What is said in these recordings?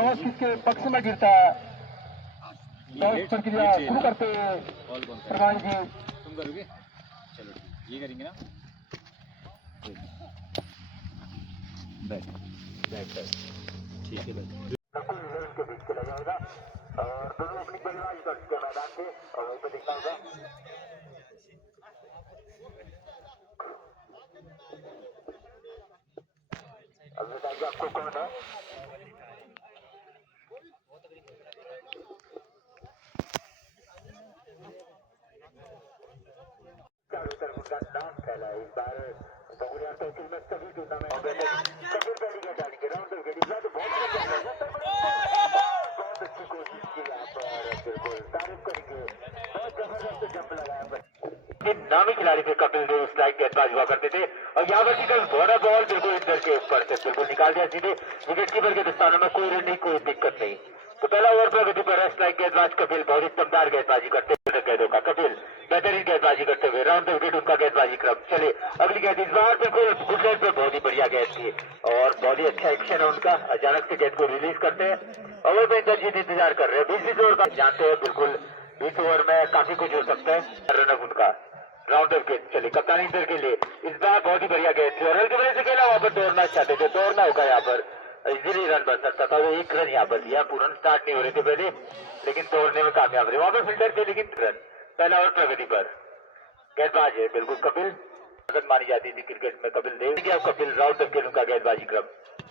Toss किसके पक्ष में गिरता है, टॉस प्रक्रिया शुरू करते प्रधान जी। तुम करोगे? चलो ये करेंगे ना। बैक ठीक है भाई। के बीच चला जाएगा और दोनों अपनी बल्लेबाजी कर चुके मैदान पे और वहीं पे देखना होगा। अब बताइए आपको कौन है? चारों तरफ उनका नाम फैला है इस बार बगुड़िया तहसील में सभी टूर्नामेंट कपिल पहली के डाली के राउंड ऑफ गेट तो बहुत अच्छी कोशिश की यहाँ पर, बिल्कुल तारीफ करेंगे, बहुत जबरदस्त जंप लगाया। नामी खिलाड़ी थे कपिल देव, स्ट्राइक गेंदबाज हुआ करते थे और यहाँ वर्टिकल बॉर्डर बॉल बिल्कुल इधर के ऊपर से बिल्कुल निकाल दिया सीधे विकेट कीपर के दस्तानों में, कोई रन नहीं, कोई दिक्कत नहीं। तो पहला ओवर प्रगति पर है, स्ट्राइक गेंदबाज कपिल बहुत ही दमदार गेंदबाजी करते हुए गेंदों का कपिल बेहतरीन गेंदबाजी करते हुए राउंड द विकेट उनका गेंदबाजी क्रम। चले अगली गेंद, इस बार बिल्कुल गुड लाइन पे बहुत ही बढ़िया गेंद थी और बहुत ही अच्छा एक्शन है उनका, अचानक से गेंद को रिलीज करते हैं। ओवर में दलजीत इंतजार कर रहे हैं 20 ओवर का, जानते हैं बिल्कुल 20 ओवर में काफी कुछ हो सकता है। रनअप उनका राउंड ऑफ गेंद। चले कप्तानी इंटर के लिए इस बार बहुत ही बढ़िया गेंद थी और हल्के बड़े से खेला, वहां पर दौड़ना चाहते थे, दौड़ना होगा यहाँ पर, इजीली रन बन सकता था। वो एक रन यहाँ पर दिया, पूरा स्टार्ट नहीं हो रहे थे पहले लेकिन दौड़ने में कामयाब रहे, वहां पर फिल्डर थे लेकिन रन। पहला ओवर प्रगति पर गेंदबाज है बिल्कुल कपिल, मानी जाती थी क्रिकेट में कपिल देव। कपिल राउंड ऑफ गेंद का गेंदबाजी क्रम,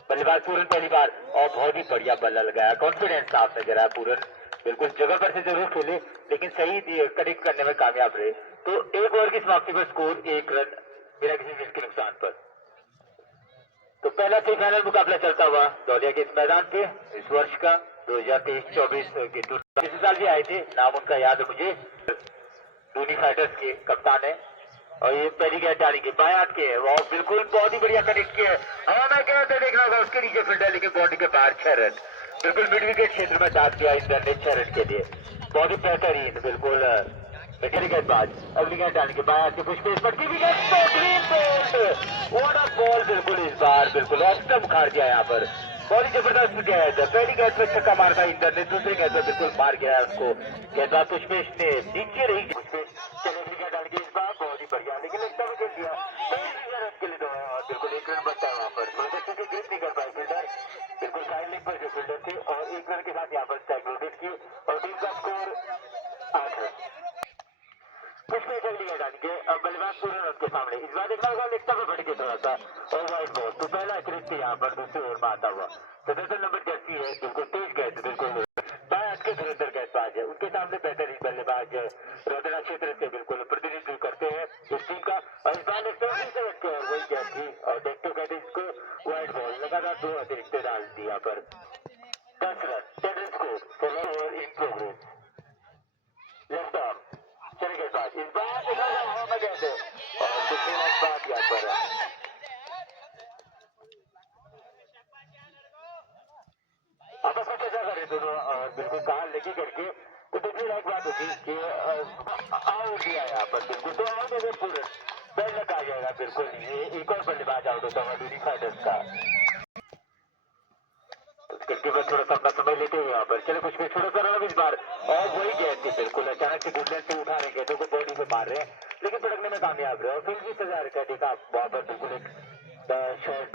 बल्लेबाज पूरन पहली बार और बहुत ही बढ़िया बल्ला लगाया, कॉन्फिडेंस साफ नजर आया पूरन, बिल्कुल जगह पर से जरूर खेले लेकिन सही कनेक्ट करने में कामयाब रहे। तो एक ओवर की समाप्ति पर स्कोर 1 रन बिना किसी विकेट के नुकसान पर। तो पहला सेमीफाइनल मुकाबला चलता हुआ दौलिया के इस मैदान पे इस वर्ष का 2023-24 के टूर्नामेंट, इस साल भी आए थे, नाम उनका याद है मुझे, धोनी फाइटर्स के कप्तान है और ये पहली गेंद डाली के बाएं हाथ के है, वो बिल्कुल बहुत ही बढ़िया कनेक्ट किया है। हवा में क्या होता है देखना होगा, उसके नीचे फील्डर लेकिन बॉडी के बाहर 6 रन, बिल्कुल मिड विकेट क्षेत्र में दाग दिया इंदर ने 6 रन के लिए, बहुत ही बेहतरीन बिल्कुल बेहतरीन गेंदबाज। अगली गेंद डाली के बाएं हाथ के पुष्पेश पटकी भी बॉल बिल्कुल इस बार बिल्कुल ऑस्टम उखाड़ दिया यहाँ पर, बहुत ही जबरदस्त गेंद। पहली गेंद पर छक्का मारता इंदर ने, दूसरी गेंद पर बिल्कुल मार गया उसको गेंदबाज पुष्पेश ने, नीचे रही पुष्पेश। चले अगली गेंद डाल के इस बार बहुत ही बढ़िया लेकिन लगता है खेल दिया रन के लिए दो और बिल्कुल 1 रन बनता है वहां पर, थोड़ा ग्रिप नहीं कर पाए फील्डर, बिल्कुल साइड लेग पर जो फील्डर थे और 1 रन के साथ यहाँ पर स्ट्राइक रोटेट की और टीम का स्कोर 8 रन। पुष्पेश अगली गेंद डाल के अब बल्लेबाज पूरन उनके सामने, इस बार देखना होगा लेगता पे भटके थोड़ा सा और वाइड बॉल। तो पहला क्रिप यहाँ पर दूसरे ओवर में आता हुआ 77 नंबर जर्सी है, बिल्कुल तेज गेंद, बिल्कुल बाएं हाथ के धुरंधर गेंदबाज है, उनके सामने बेहतरीन बल्लेबाज रोहतरा क्षेत्र से बिल्कुल प्रतिनिधित्व करते हैं इस टीम का और इस बार से रखते हैं वही गेंद थी और देखते कहते इसको वाइड बॉल, लगातार 2 अतिरिक्त डाल दी यहाँ पर 10 run 10 run score, follow over in progress. Left arm चले गेंदबाज, इस बार देखा हवा में गेंद है और दूसरी बात यहाँ पर आपस में चर्चा कर रहे दोनों और बिल्कुल कहा लेके करके, तो दूसरी एक बात होगी कि आउट दिया यहाँ पर बिल्कुल, तो आउट है पूरन बैट लगा जाएगा बिल्कुल, ये एक और बल्लेबाज आउट होता है धोनी फाइटर्स का। क्रिकेट में थोड़ा सा अपना समय लेते हुए यहाँ पर चले कुछ छोटा सा रन इस बार और वही गेंद थी बिल्कुल, अचानक से गुडलैंड से उठा रहे गेंदों को बॉडी से मार रहे हैं लेकिन पटकने में कामयाब रहे और फिर 20,000 का देखा वहां पर बिल्कुल एक शॉर्ट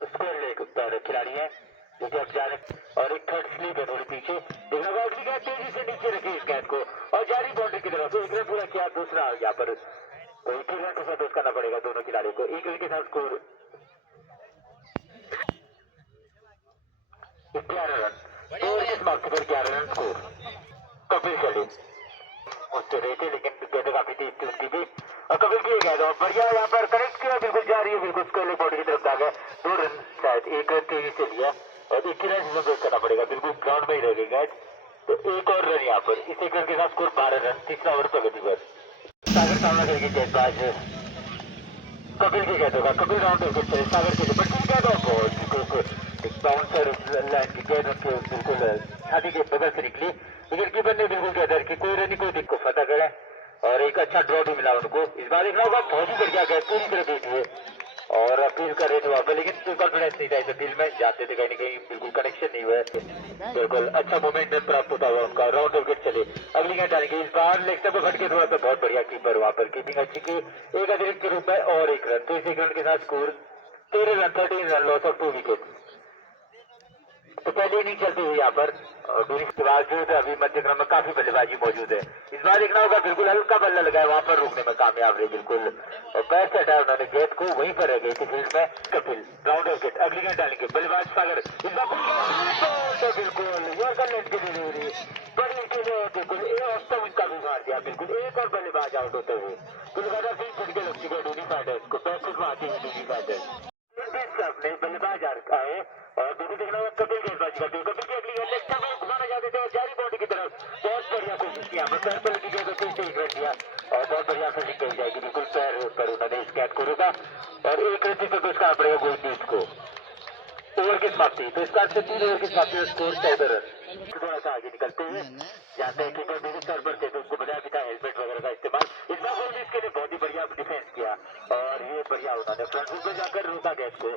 स्क्वायर लेग पर खिलाड़ी है जो कि अब जा रहे और एक थर्ड स्लीप है थोड़ी पीछे, देखना होगा अगली गेंद तेजी से नीचे रखी इस गेंद को और जारी बाउंड्री की तरफ 1 रन पूरा किया, दूसरा यहाँ पर तो 1 रन को संतोष करना पड़ेगा दोनों खिलाड़ियों को, 1 रन के साथ स्कोर 11 रन, 2 ओवर की समाप्ति पर 11 रन स्कोर। कपिल चले उससे रहे थे लेकिन गेंद काफी तेज थी उसकी भी और कपिल की गेंद और बढ़िया यहाँ पर कनेक्ट किया, बिल्कुल जा रही है बिल्कुल स्क्वायर बॉडी की तरफ आ गया, 2 रन शायद 1 रन तेजी से लिया और 21 रन संतोष करना पड़ेगा, बिल्कुल ग्राउंड में ही रह गई गेंद, तो 1 और रन यहाँ पर इस 1 रन के साथ स्कोर 12 रन। तीसरा ओवर प्रगति पर सागर सामना करेगी गेंदबाज कपिल की गेंद होगा, कपिल राउंड ऑफ गेंद सागर के लिए बच्ची गेंद और बॉल बिल्कुल बाउंसर लाइन की गेंद रखे बिल्कुल छाती के बगल से निकली, विकेट कीपर ने बिल्कुल गेंद की कोई रन कोई दिक्कत फतह करे और एक अच्छा ड्रॉ भी मिला उनको। इस बार देखना होगा बहुत ही बढ़िया गेंद पूरी तरह बीती है और अपील कर रहे थे वहाँ पर, लेकिन कॉन्फिडेंस नहीं था इस अपील में, जाते थे कहीं ना कहीं बिल्कुल कनेक्शन नहीं हुआ है। बिल्कुल अच्छा मोमेंटम प्राप्त होता हुआ उनका, राउंड विकेट चले। अगली गेंद डालेंगे इस बार, लेग स्टंप पर फटके थोड़ा सा, बहुत बढ़िया कीपर वहाँ पर कीपिंग अच्छी की, एक अतिरिक्त के रूप में और एक रन, तो इस एक रन के साथ score 13 run, 13 run, loss of 2 wicket. तो पहले इनिंग चलती हुई यहाँ पर, और दूरी के बावजूद अभी मध्यक्रम में काफी बल्लेबाजी मौजूद है। इस बार देखना होगा, बिल्कुल हल्का बल्ला लगाया, वहां पर रोकने में कामयाब रहे बिल्कुल, और पैर से हटाया उन्होंने गेंद को, वहीं पर रह गई थी फील्ड में। कपिल राउंड विकेट, अगली गेंद डालेंगे बल्लेबाज सागर, इस बार तो बिल्कुल यॉर्कर लेग की डिलीवरी बड़ी के लिए बिल्कुल ए ऑफ उनका भी मार दिया, बिल्कुल एक और बल्लेबाज आउट होते हुए, तो लगातार फिर छुट के लगती है डूनी फाइटर्स को, पैर फुट मारती हुई डूनी फाइटर्स अपने बल्लेबाज आए, और बिल्कुल देखना होगा कपिल गेंदबाजी करते हुए, कपिल की अगली गेंद लेग स्टंप पर घुमाना चाहते थे और जारी बाउंड्री की तरफ, बहुत बढ़िया कोशिश किया, पैर पर लगी गेंद फिर से एक रन दिया, और बहुत बढ़िया फिनिशिंग कही जाएगी, बिल्कुल पैर पर उन्होंने इस कैच को रोका, और एक रन से संतोष करना पड़ेगा गोविंद को। ओवर की समाप्ति, तो इस कार से 3 ओवर की समाप्ति, स्कोर 14 रन। थोड़ा सा आगे निकलते हुए जाते हैं कि जो स्तर पर थे तो उनको बताया भी था हेलमेट वगैरह का इस्तेमाल, इस बार गोविंद इसके लिए बहुत ही बढ़िया डिफेंस किया, और ये बढ़िया उन्होंने फ्रंट फुट में जाकर रोका गैस को,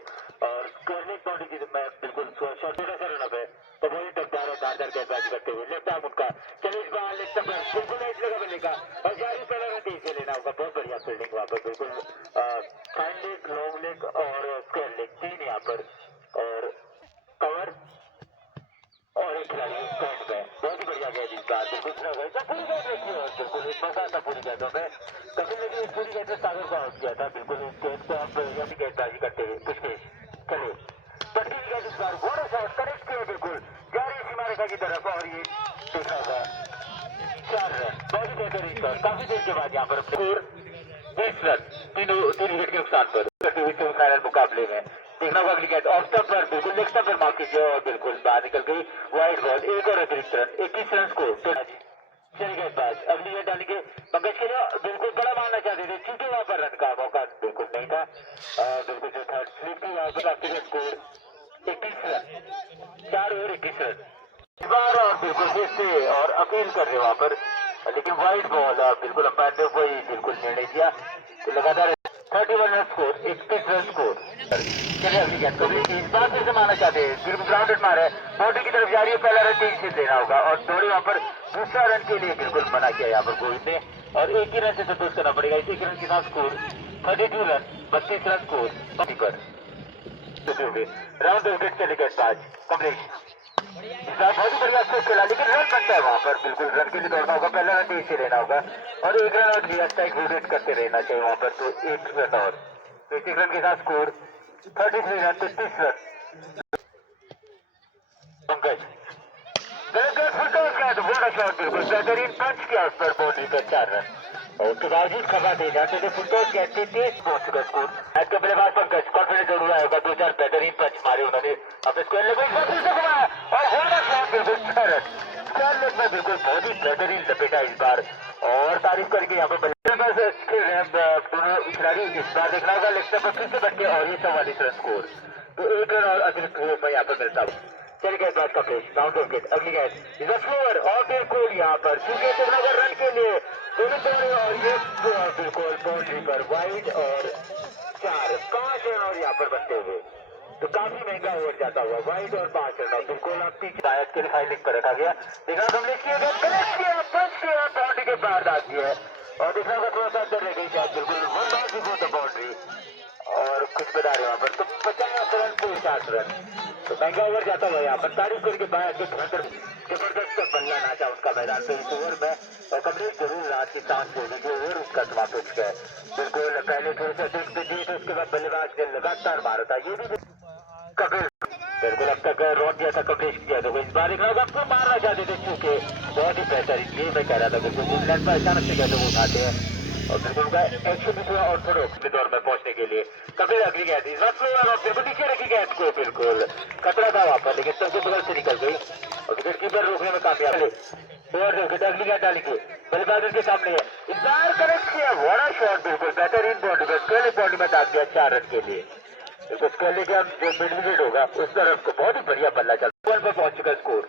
और कर्निंग बाउंड्री की मैं बिल्कुल शॉर्ट का रन है, तो वही टकदार और धारदार गेंदबाजी करते हुए लेफ्ट आर्म उनका, चलिए इस बार लेफ्ट पर बिल्कुल एज लगा बल्ले का, और जारी पहला रन तेज से लेना होगा, बहुत बढ़िया फील्डिंग वहाँ पर, बिल्कुल फाइन लेग, लॉन्ग लेग और स्क्वायर लेग, 3 यहाँ पर, और कवर और एक खिलाड़ी स्टैंड में, बहुत ही बढ़िया गेंद इस बार, बिल्कुल पूरी गेंद देखिए, और बिल्कुल एक मजा था पूरी गेंदों में, कपिल ने भी पूरी गेंद में सागर को आउट किया था, बिल्कुल इस गेंद को आप यही गेंदबाजी करते हुए पुष्पेश चले पटकी गेंद इस बार, बड़ा शॉट कनेक्ट किया बिल्कुल जारी सीमा रेखा की तरफ, और ये देखा होगा 4 रन, बहुत ही बेहतरीन शॉट, काफी देर के बाद यहाँ पर स्कोर 20 रन, 3 विकेट के नुकसान पर करते हुए सेमीफाइनल मुकाबले में। देखना होगा अगली गेंद ऑफ स्टंप पर, बिल्कुल लेग स्टंप पर माफ कीजिए, और बिल्कुल बाहर निकल गई, वाइड बॉल, एक और अतिरिक्त रन, 21 रन स्कोर। चल गेंदबाज अगली गेंद डालेंगे पंकज के लिए, बिल्कुल बड़ा मारना चाहते थे, चूंकि वहां पर रन का मौका बिल्कुल नहीं था, बिल्कुल जो थर्ड स्लिप थी वहां पर स्कोर 21 रन, 4 ओवर 21 रन इस बार, और बिल्कुल फिर से और अपील कर रहे वहां पर, लेकिन वाइड बॉल, बिल्कुल अंपायर ने वही बिल्कुल निर्णय दिया, तो लगातार 31 रन स्कोर, 31 रन स्कोर। चलिए अगली गेंद को इस बार फिर से मारना चाहते हैं, सिर्फ ग्राउंडेड मारे, बाउंड्री की तरफ जा रही है, पहला रन तेज से देना होगा, और दौड़े वहां पर दूसरा रन के लिए बिल्कुल मना किया यहाँ पर गोविंद ने, और एक ही रन से संतोष करना पड़ेगा, इस एक रन के साथ स्कोर 32 रन, 32 रन स्कोर पर राउंड विकेट चले गेंदबाज कमलेश, बहुत ही बढ़िया स्कोर खेला, लेकिन रन बनता है वहां पर, बिल्कुल रन के लिए दौड़ना होगा, पहला रन तेज से लेना होगा, और एक रन और लिया स्ट्राइक वेट करते रहना चाहिए वहां पर, तो एक रन और, तो एक रन के साथ स्कोर 33 रन, 33 रन। पंकज बड़ा शॉट, बिल्कुल बेहतरीन पंच किया उस पर, बाउंड्री पर 4 रन, और उसके बावजूद खबर दे जाते थे फुटबॉल के 33 पहुंच चुका स्कोर। मैच का बल्लेबाज पंकज कॉन्फिडेंस जरूर हुआ होगा, 2-4 बेहतरीन पंच मारे उन्होंने, अब इसको और बड़ा शॉट, बिल्कुल 6 रन, स्क्वायर लेग में बिल्कुल बहुत ही बेहतरीन लपेटा इस बार, और तारीफ करके यहाँ पर दोनों खिलाड़ी, इस बार देखना होगा लेग स्टंप पर फिर से बटके, और ये 44 रन स्कोर, तो एक रन और अतिरिक्त मैं यहाँ पर मिलता हूँ। चल गेंदबाज कपिल राउंड विकेट, अगली गेंद इज फ्लोर, और बिल्कुल यहाँ पर चूंकि देखना होगा रन के लिए दोनों दौड़े, और ये बिल्कुल बाउंड्री पर वाइड, और 5 रन और यहाँ पर बनते हुए, तो काफी महंगा ओवर जाता हुआ, वाइड और 5 रन, और बिल्कुल अब पीछे शायद के लिए फाइलिंग पर रखा गया, देखना कमलेश किया गया, कनेक्ट किया, पंच किया, बाउंड्री के बाहर डाल दिया, और देखना होगा थोड़ा सा अंदर रह गई शायद, बिल्कुल 1 बाउंड्री फॉर द बाउंड्री, और कुछ बता रहे वहां पर, तो 50 रन को 60 रन, तो महंगा ओवर जाता हुआ यहाँ पर, तारीफ करके बाहर के जबरदस्त बल्ला नाचा उसका मैदान पे इस ओवर में, और कमलेश जरूर रात की सांस बोली, जो ओवर उसका समाप्त हो चुका है, बिल्कुल पहले थोड़े से अतिरिक्त जीत, उसके बाद बल्लेबाज ने लगातार मारा था, ये भी कपिल बिल्कुल अब तक रॉड दिया था कमलेश किया, तो इस बार आपको मारना चाहते थे, चूंकि बहुत ही बेहतरीन ये मैं कह रहा था, बिल्कुल न्यूजीलैंड पर अचानक से कहते वो उठाते हैं, और बिल्कुल उनका एक्शन भी थोड़ा ऑर्थोडॉक्स के दौर में पहुंचने के लिए, कपिल अगली गेंद इस बार फ्लोर, और बिल्कुल नीचे रखी गेंद को, बिल्कुल खतरा था वहां पर, लेकिन सबके बगल से निकल गई, और विकेट कीपर रोकने में कामयाब है, और विकेट अगली गेंद डाली के बल्लेबाज के सामने है, इस बार कनेक्ट किया, बड़ा शॉट, बिल्कुल बेहतरीन बाउंड्री में, पहले बाउंड्री में डाल दिया 4 रन के लिए, उसके लिए जो मिड विकेट होगा उस तरफ को बहुत ही बढ़िया बल्ला चलता पर पहुंच चुका स्कोर,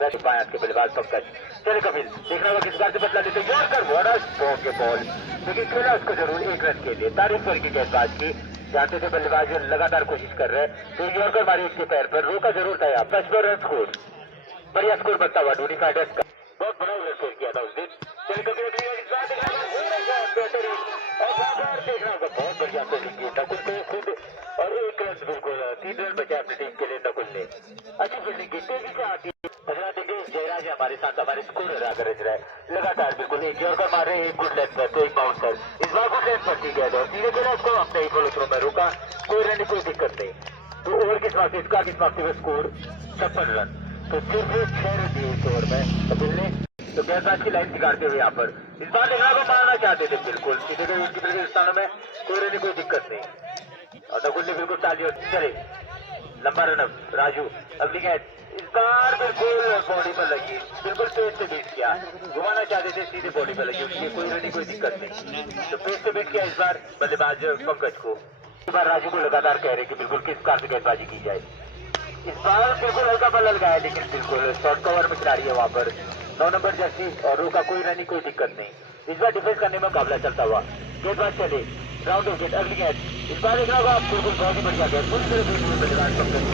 पाया के बल्लेबाज पंकज, चले कपिल देखना होगा किस बार से बदला देते यॉर्कर, बड़ा स्ट्रोक के बॉल, लेकिन खेला उसको जरूर 1 रन के लिए, तारीफ करके गेंदबाज की, जानते थे बल्लेबाज लगातार कोशिश कर रहे हैं, तो यॉर्कर मारी उसके पैर पर, रोका जरूर था यहाँ 5 पर रन स्कोर, बढ़िया स्कोर बनता हुआ धोनी फाइटर्स का। बहुत बड़ा ओवर खेल किया था उस दिन। चलिए कभी बेहतरीन और देखना होगा, बहुत बढ़िया फील्डिंग की नकुल को खुद, और 1 रन बिल्कुल 3 रन बचा अपनी टीम के लिए। नकुल ने अच्छी फील्डिंग की, तेजी से आती है। देखिए जयराज हमारे साथ हमारे स्कोर रहा है लगातार बिल्कुल, एक यॉर्कर मार रहे, एक गुड लेंथ पर, तो एक बाउंसर इस बार गुड लेंथ पर ठीक है, और सीधे खेला उसको अपने ही फॉलो थ्रो में रोका, कोई रन कोई दिक्कत नहीं। तो ओवर किस वक्त इसका किस वक्त में स्कोर 56 रन, तो सिर्फ 6 रन दिए इस ओवर में कपिल ने। तो गेंदबाज की लाइन बिगाड़ते हुए यहाँ पर इस बार देखना को मारना चाहते थे बिल्कुल, सीधे गए उसकी बिल्कुल स्थानों में, कोई रन कोई दिक्कत नहीं, और नकुल ने बिल्कुल ताली चले लंबा रन राजू। अगली गेंद इस बार बिल्कुल बॉडी पर लगी, बिल्कुल पेस से बीट किया, घुमाना चाहते थे सीधे बॉडी पर लगी उसकी, कोई रन कोई दिक्कत नहीं, तो पेस से बीट किया इस बार बल्लेबाज पंकज को। इस बार राजू को लगातार कह रहे कि बिल्कुल किस कार से गेंदबाजी की जाए। इस बार बिल्कुल हल्का बल्ला लगाया, लेकिन बिल्कुल शॉर्ट कवर में खिलाड़ी है वहां पर 9 नंबर जर्सी, और रोका कोई रन कोई दिक्कत नहीं। इस बार डिफेंस करने में मुकाबला चलता हुआ, गेंदबाज चले राउंड विकेट। अगली गेंद इस बार देखना होगा आपको, बिल्कुल बहुत ही बढ़िया गेंद, फुल से बल्लेबाज पंकज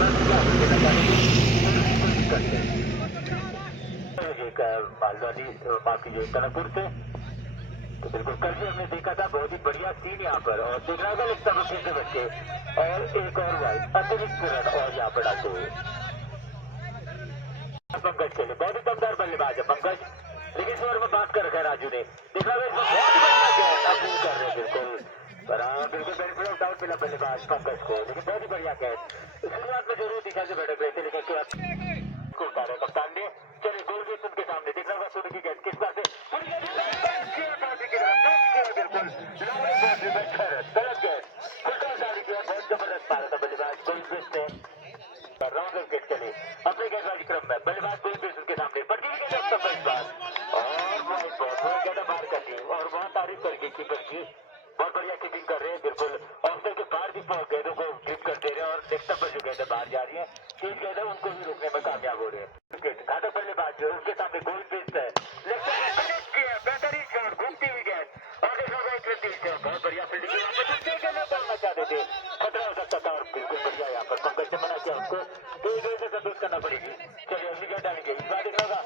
मालवानी माफ कीजिए कनकपुर से, तो बिल्कुल कल भी हमने देखा था बहुत ही बढ़िया सीन यहाँ पर, और देखना होगा लगता है फिर से बच्चे, और एक और वाइड अतिरिक्त रन और यहाँ पर डालते हुए पंकज के लिए, बहुत ही दमदार बल्लेबाज है पंकज, लेकिन इस ओवर में बात कर रखा है राजू ने, देखा बहुत बढ़िया कर रहे हैं बिल्कुल, बिल्कुल बेनिफिट ऑफ डाउट मिला बल्लेबाज पंकज को, लेकिन बहुत ही बढ़िया कैच। शुरुआत में जरूर दिखा से बैठे थे, लेकिन कप्तान ने चलिए गोल भी उनके सामने दिख रहा होगा, सोनू की गेंद किस बात से बिल्कुल गलत गेंद, बहुत जबरदस्त मारा था बल्लेबाज गोलबेस्ट ने, राउंड विकेट चले अपने गेंदबाजी क्रम में, बल्लेबाज गोलबेस्ट उनके सामने पड़ती हुई गेंद इस बार, और बहुत गेंद बाहर कर दी, और वहां तारीफ करके कीपर की, बहुत बढ़िया कीपिंग कर रहे हैं बिल्कुल, ऑफसाइड के बाहर भी गेंदों को ग्रिप कर दे रहे हैं, और नेक्स्ट पर जो गेंदें बाहर जा रही है तेज गेंद है उनको भी रोकने में कामयाब हो रहे हैं। घातक बल्लेबाज जो उनके सामने गोल बेस्ट है, बेहतरीन शॉट, घूमती हुई गेंद, और बहुत बढ़िया फील्डिंग करना चाहते थे, खतरा हो सकता था, और बिल्कुल बढ़िया यहाँ पर पंकज ने मना किया उनको, तो इधर से संतोष करना पड़ेगी। चलिए अगली गेंद डालेंगे, इस बार देखना होगा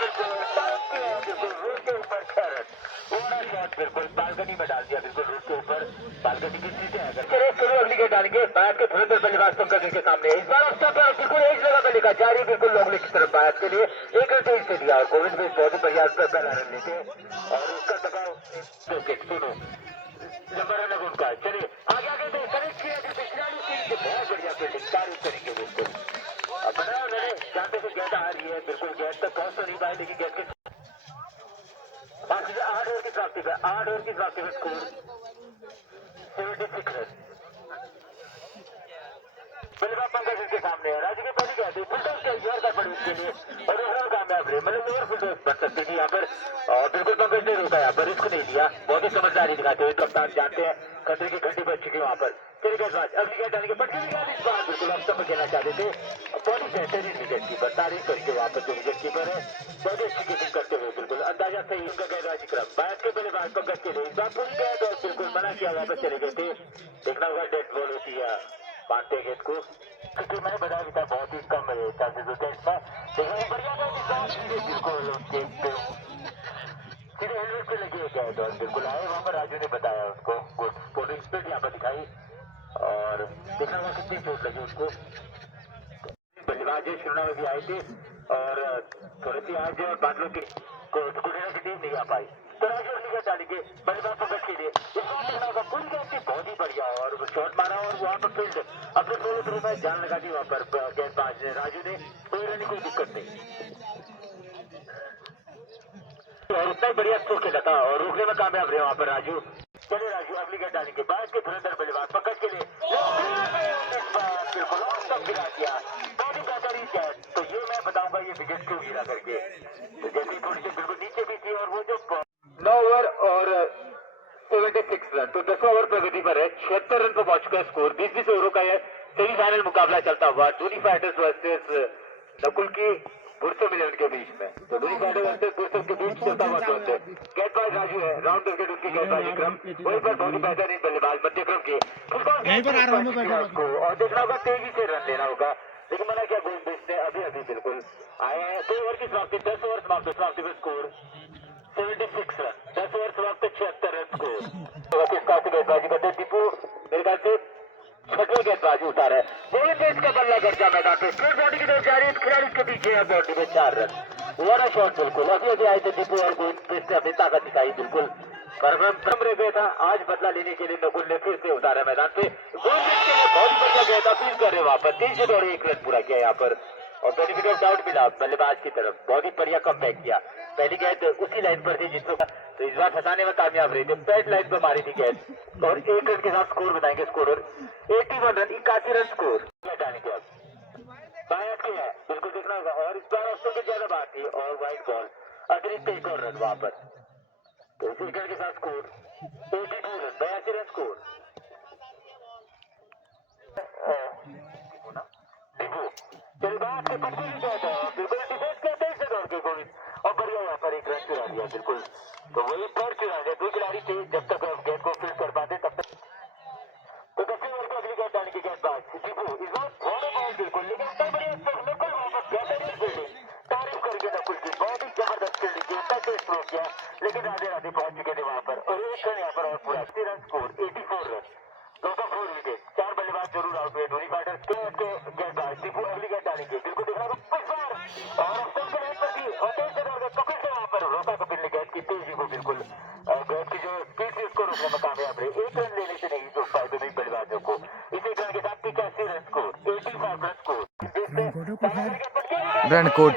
बिल्कुल रोड के ऊपर 6 रन, शॉट बिल्कुल बालकनी में डाल दिया, बिल्कुल रोड के ऊपर बालकनी की चीजें अगर अगली गेंद डालेंगे, बैट के तुरंत बल्लेबाज पंकज के सामने, इस बार उसका बिल्कुल एक जगह पे लिखा जा रही बिल्कुल लॉन्ग लेग की तरफ बैट के लिए 1 रन तेज से दिया, और गोविंद भी बहुत ही बढ़िया पहला रन लेते, और उसका दबाव सुनो नंबर रन उनका। चलिए आगे आगे कनेक्ट किया बहुत बढ़िया फील्डिंग, तारीफ करेंगे बिल्कुल, बनाया उन्होंने, जानते थे गेंद आ रही है, बिल्कुल गेंद तक पहुंच तो नहीं पाए, लेकिन गेंद के 8 ओवर की प्राप्ति में, 8 ओवर की प्राप्ति में स्कोर 76 रन, बल्लेबाज पंकज के सामने है, राज्य की पहली गेंद फुलटॉस पड़ी उसके लिए, और दूसरा कामयाब रहे, मतलब ओवर फुलटॉस बन सकती थी यहाँ पर, और बिल्कुल पंकज ने रोका यहाँ पर, रिस्क नहीं लिया, बहुत ही समझदारी दिखाते हुए, कप्तान जानते हैं खतरे की घंटी बच चुकी वहां पर। चलिए गेंदबाज अगली गेंद डालेंगे, पटकी गेंद इस बार बिल्कुल हम सब खेलना चाहते थे, बहुत ही बेहतरीन विकेट कीपर, तारीफ करके वहां पर जो विकेट कीपर है बहुत ही अच्छी कीपिंग करते हुए, बिल्कुल अंदाजा सही उनका गेंदबाजी क्रम, बैट के बल्लेबाज पंकज के लिए इस बार पूरी गेंद, और बिल्कुल मना किया वापस चले गए थे, देखना होगा डेड बॉल होती है, मानते हैं इसको, क्योंकि मैंने बताया भी था बहुत ही कम चांसेस होते हैं इसमें, लेकिन बढ़िया बिल्कुल सीधे हेलमेट पे लगे गए, और बिल्कुल आए वहां पर, राजू ने बताया उसको, स्पोर्टिंग स्पिरिट यहाँ पर दिखाई, और देखना होगा कितनी चोट लगी उसको। बल्लेबाज श्रीलंका में भी आए थे, और थोड़ी सी आज बादलों की टीम नहीं आ पाई, तो राजू ने डालेंगे बल्लेबाज पकड़ के लिए, कुल गेंद बहुत ही बढ़िया, और शॉट मारा, और वहां पर फील्ड अपने सोलो थ्रो में जान लगा दी वहां पर गेंदबाज राजू ने, कोई रन कोई दिक्कत नहीं, और उतना ही बढ़िया स्ट्रोक खेला था, और रोकने में कामयाब रहे वहां पर राजू। चलिए राजू अगली गेंद डालेंगे, बैट के धुरंधर बल्लेबाज पंकज के लिए, बिल्कुल और सब गिरा दिया, बहुत ही बेहतरीन गेंद, तो ये मैं बताऊंगा ये विकेट क्यों गिरा करके, तो जैसे थोड़ी सी बिल्कुल नीचे भी थी, और वो जो 9 ओवर और 76 रन, तो 10 ओवर प्रगति पर है, 76 रन पर पहुंच चुका है स्कोर, 20-20 ओवरों का यह सेमीफाइनल मुकाबला चलता हुआ, धोनी फाइटर्स वर्सेस नकुल की पुरुषों मिले उनके बीच में। तो दोनों फाइटर वर्सेस पुरुषों के बीच चलता हुआ द्वंद्व। गेंदबाज राजू है, राउंड विकेट उनकी गेंदबाजी क्रम वहीं पर बहुत ही बेहतरीन बल्लेबाज मध्य क्रम के यहीं पर आराम में बैठे आपको और देखना होगा, तेजी से रन लेना होगा, लेकिन मना क्या गोविंद बिष्ट ने अभी अभी बिल्कुल आए हैं। 2 ओवर की समाप्ति, 10 ओवर समाप्त, समाप्ति में स्कोर 76 रन, 10 ओवर समाप्त 76 रन स्कोर। किसका गेंदबाजी करते दीपू मेरे ख्याल से छठवें गेंदबाजी उतारा है। गोविंद बिष्ट का बल्ला गर्जा मैदान पे स्ट्रेट बॉडी की तरफ जा रही है, खिलाड़ी के पीछे है, बाउंड्री में 4 रन। वाला शॉट बिल्कुल अभी अभी आए थे दीपू और गोविंद बिष्ट ने अपनी ताकत दिखाई बिल्कुल परम रह गया था। आज बदला लेने के लिए नकुल ने फिर से उतारा मैदान पे। गोविंद बिष्ट ने बहुत बढ़िया गया था, फिर कर रहे वहां पर 3 दौड़ 1 रन पूरा किया यहाँ पर और बेनिफिट ऑफ डाउट मिला बल्लेबाज की तरफ, बहुत ही बढ़िया कम बैक किया। पहली गेंद उसी लाइन पर थी जिसको तो इस बार फंसाने में कामयाब रही थी, पैड लाइन पर मारी थी गेंद और 1 रन के साथ स्कोर बताएंगे। स्कोरर 81 रन, 81 रन स्कोर हटाने के बायट की है बिल्कुल देखना होगा और इस बार ऑप्शन की ज्यादा बात थी और वाइट बॉल अतिरिक्त 1 और रन वहां पर। तो इस विकेट के साथ स्कोर 82 रन, 82 रन स्कोर। बिल्कुल डिफेंस के तेज से दौड़ के गोविंद और बढ़िया यहाँ पर 1 रन चुरा लिया बिल्कुल। तो वही पर चुरा लिया, 2 खिलाड़ी थे जब तक गेंद को फील्ड कर पाते तब तक। तो 10 ओवर की अगली गेंद डालने की गेंदबाज दीपू इस बार थोड़ा बॉल बिल्कुल, लेकिन इतना बढ़िया नकुल वापस बेहतरीन फील्डिंग, तारीफ करेंगे नकुल की, बहुत ही जबरदस्त फील्डिंग की, इतना तेज थ्रो किया लेकिन राधे राधे पहुंच चुके थे वहां पर और 1 रन यहाँ पर और पूरा 80 रन स्कोर, 84 रन, 204 विकेट, 4 बल्लेबाज जरूर आउट हुए। धोनी फाइटर्स के गेंदबाज दीपू अगली गेंद डालेंगे बिल्कुल देखना होगा और स्टंप के लाइन पर थी और तेज से दौड़ गए कपिल से वहां पर रोका कपिल ने गेंद की तेजी को बिल्कुल गेंद की जो स्पीड थी उसको रोकने में कामयाब रहे। 1 रन लेने से नहीं तो फायदे नहीं बल्लेबाजों को। इसी रन के साथ 85 run score, 85 run score run कोट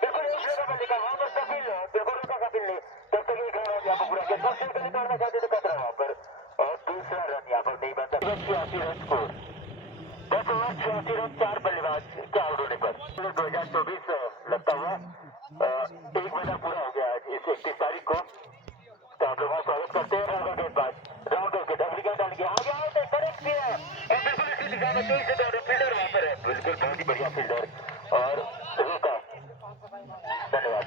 बिल्कुल 1 रन बल्ले का वहां पर कपिल बिल्कुल रोका कपिल ने, तब तक 1 रन यहाँ पर पूरा किया, दूसरे को निकालना चाहते थे खतरा वहां पर और दूसरा रन यहाँ पर नहीं बनता। 86 रन स्कोर, 10 ओवर 86 रन, 4 बल्लेबाज के आउट होने पर 2024 लगता हुआ 1 महीना पूरा हो गया आज इस 31 तारीख को। तो आप लोगों का स्वागत करते हैं राउंड गेंदबाज राउंड के डबल गेंद डाल के आगे आए थे, करेक्ट किया है और बिल्कुल इसी दिशा में तेज से दौड़े फील्डर वहां पर है, बिल्कुल बहुत ही बढ़िया फील्डर और रोका। धन्यवाद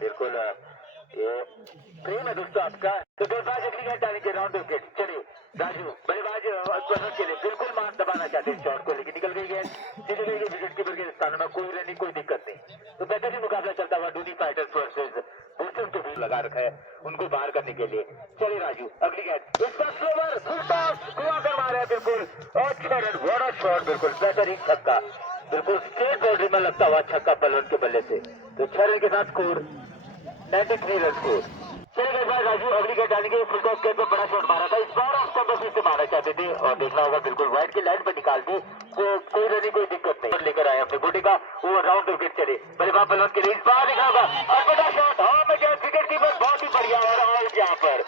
बिल्कुल ये प्रेम है दोस्तों आपका। तो गेंदबाज अगली गेंद डालेंगे राउंड विकेट। चलिए राजू बल्लेबाज के लिए बिल्कुल मार दबाना चाहते हैं शॉट को, लेकिन निकल गई गेंद, सीधे गई विकेट कीपर के स्थान में, कोई रन कोई दिक्कत नहीं। तो बेहतरीन मुकाबला चलता हुआ धोनी फाइटर्स वर्सेस बुलटन के बीच लगा रखा है उनको बाहर करने के लिए। चलिए राजू अगली गेंद, इसका स्लोवर फुल टॉस घुमा कर मारा है बिल्कुल और 6 रन, बड़ा शॉट बिल्कुल बेहतरीन छक्का, बिल्कुल स्ट्रेट बाउंड्री में लगता हुआ छक्का बलवन के बल्ले से। तो 6 रन के साथ स्कोर 93 रन स्कोर। चलिए गेंदबाज राजू अगली गेंद डालेंगे, फुल टॉस गेंद पर बड़ा शॉट मारा था, इस बार ऑफ स्टंप फिर से मारना चाहते थे और देखना होगा बिल्कुल वाइड की लाइन पर निकाल दी, कोई रन कोई दिक्कत नहीं, लेकर आए अपने गोटी का वो राउंड विकेट। चले बल्लेबाज बलवन के लिए इस बार देखना होगा और बड़ा शॉट, हाँ मैं विकेट कीपर बहुत ही बढ़िया और आउट यहाँ पर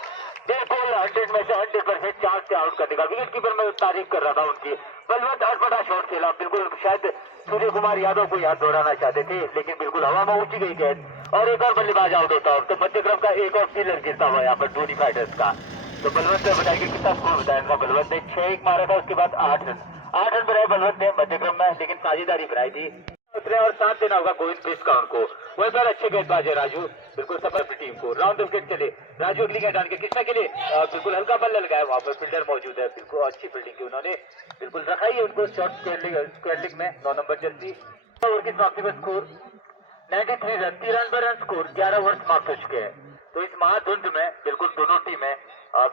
बिल्कुल 100 में से 100% चांस से आउट करने का। विकेट कीपर मैं तारीफ कर रहा था उनकी, बलवंत और बड़ा शॉट खेला बिल्कुल, शायद सूर्य कुमार यादव को याद दोहराना चाहते थे लेकिन बिल्कुल हवा में ऊंची गई गेंद और एक और बल्लेबाज आउट होता है। तो मध्यक्रम का एक और फील्डर गिरता हुआ यहाँ पर धोनी फाइटर्स का। तो बलवंत ने बताया कितना स्कोर बताया, बलवंत ने 6 मारा था, उसके बाद 8 रन बनाए बलवंत ने मध्यक्रम में, लेकिन साझेदारी बनाई थी उतरे और साथ देना होगा गोविंद बिष्ट का उनको। वही पर अच्छे गेंदबाज है राजू, बिल्कुल सफल टीम को। राउंड विकेट चले राजू अगली गेंद डाल के किसने के लिए बिल्कुल हल्का बल्ला लगाया, वहां पर फील्डर मौजूद है, बिल्कुल अच्छी फील्डिंग की उन्होंने, बिल्कुल रखा ही है उनको शॉर्ट स्क्वायर लीग में 9 नंबर जर्सी। ओवर की समाप्ति में score 93 run, 93 run score, 11 over समाप्त हो चुके हैं। तो इस महाद्वंद में बिल्कुल दोनों टीमें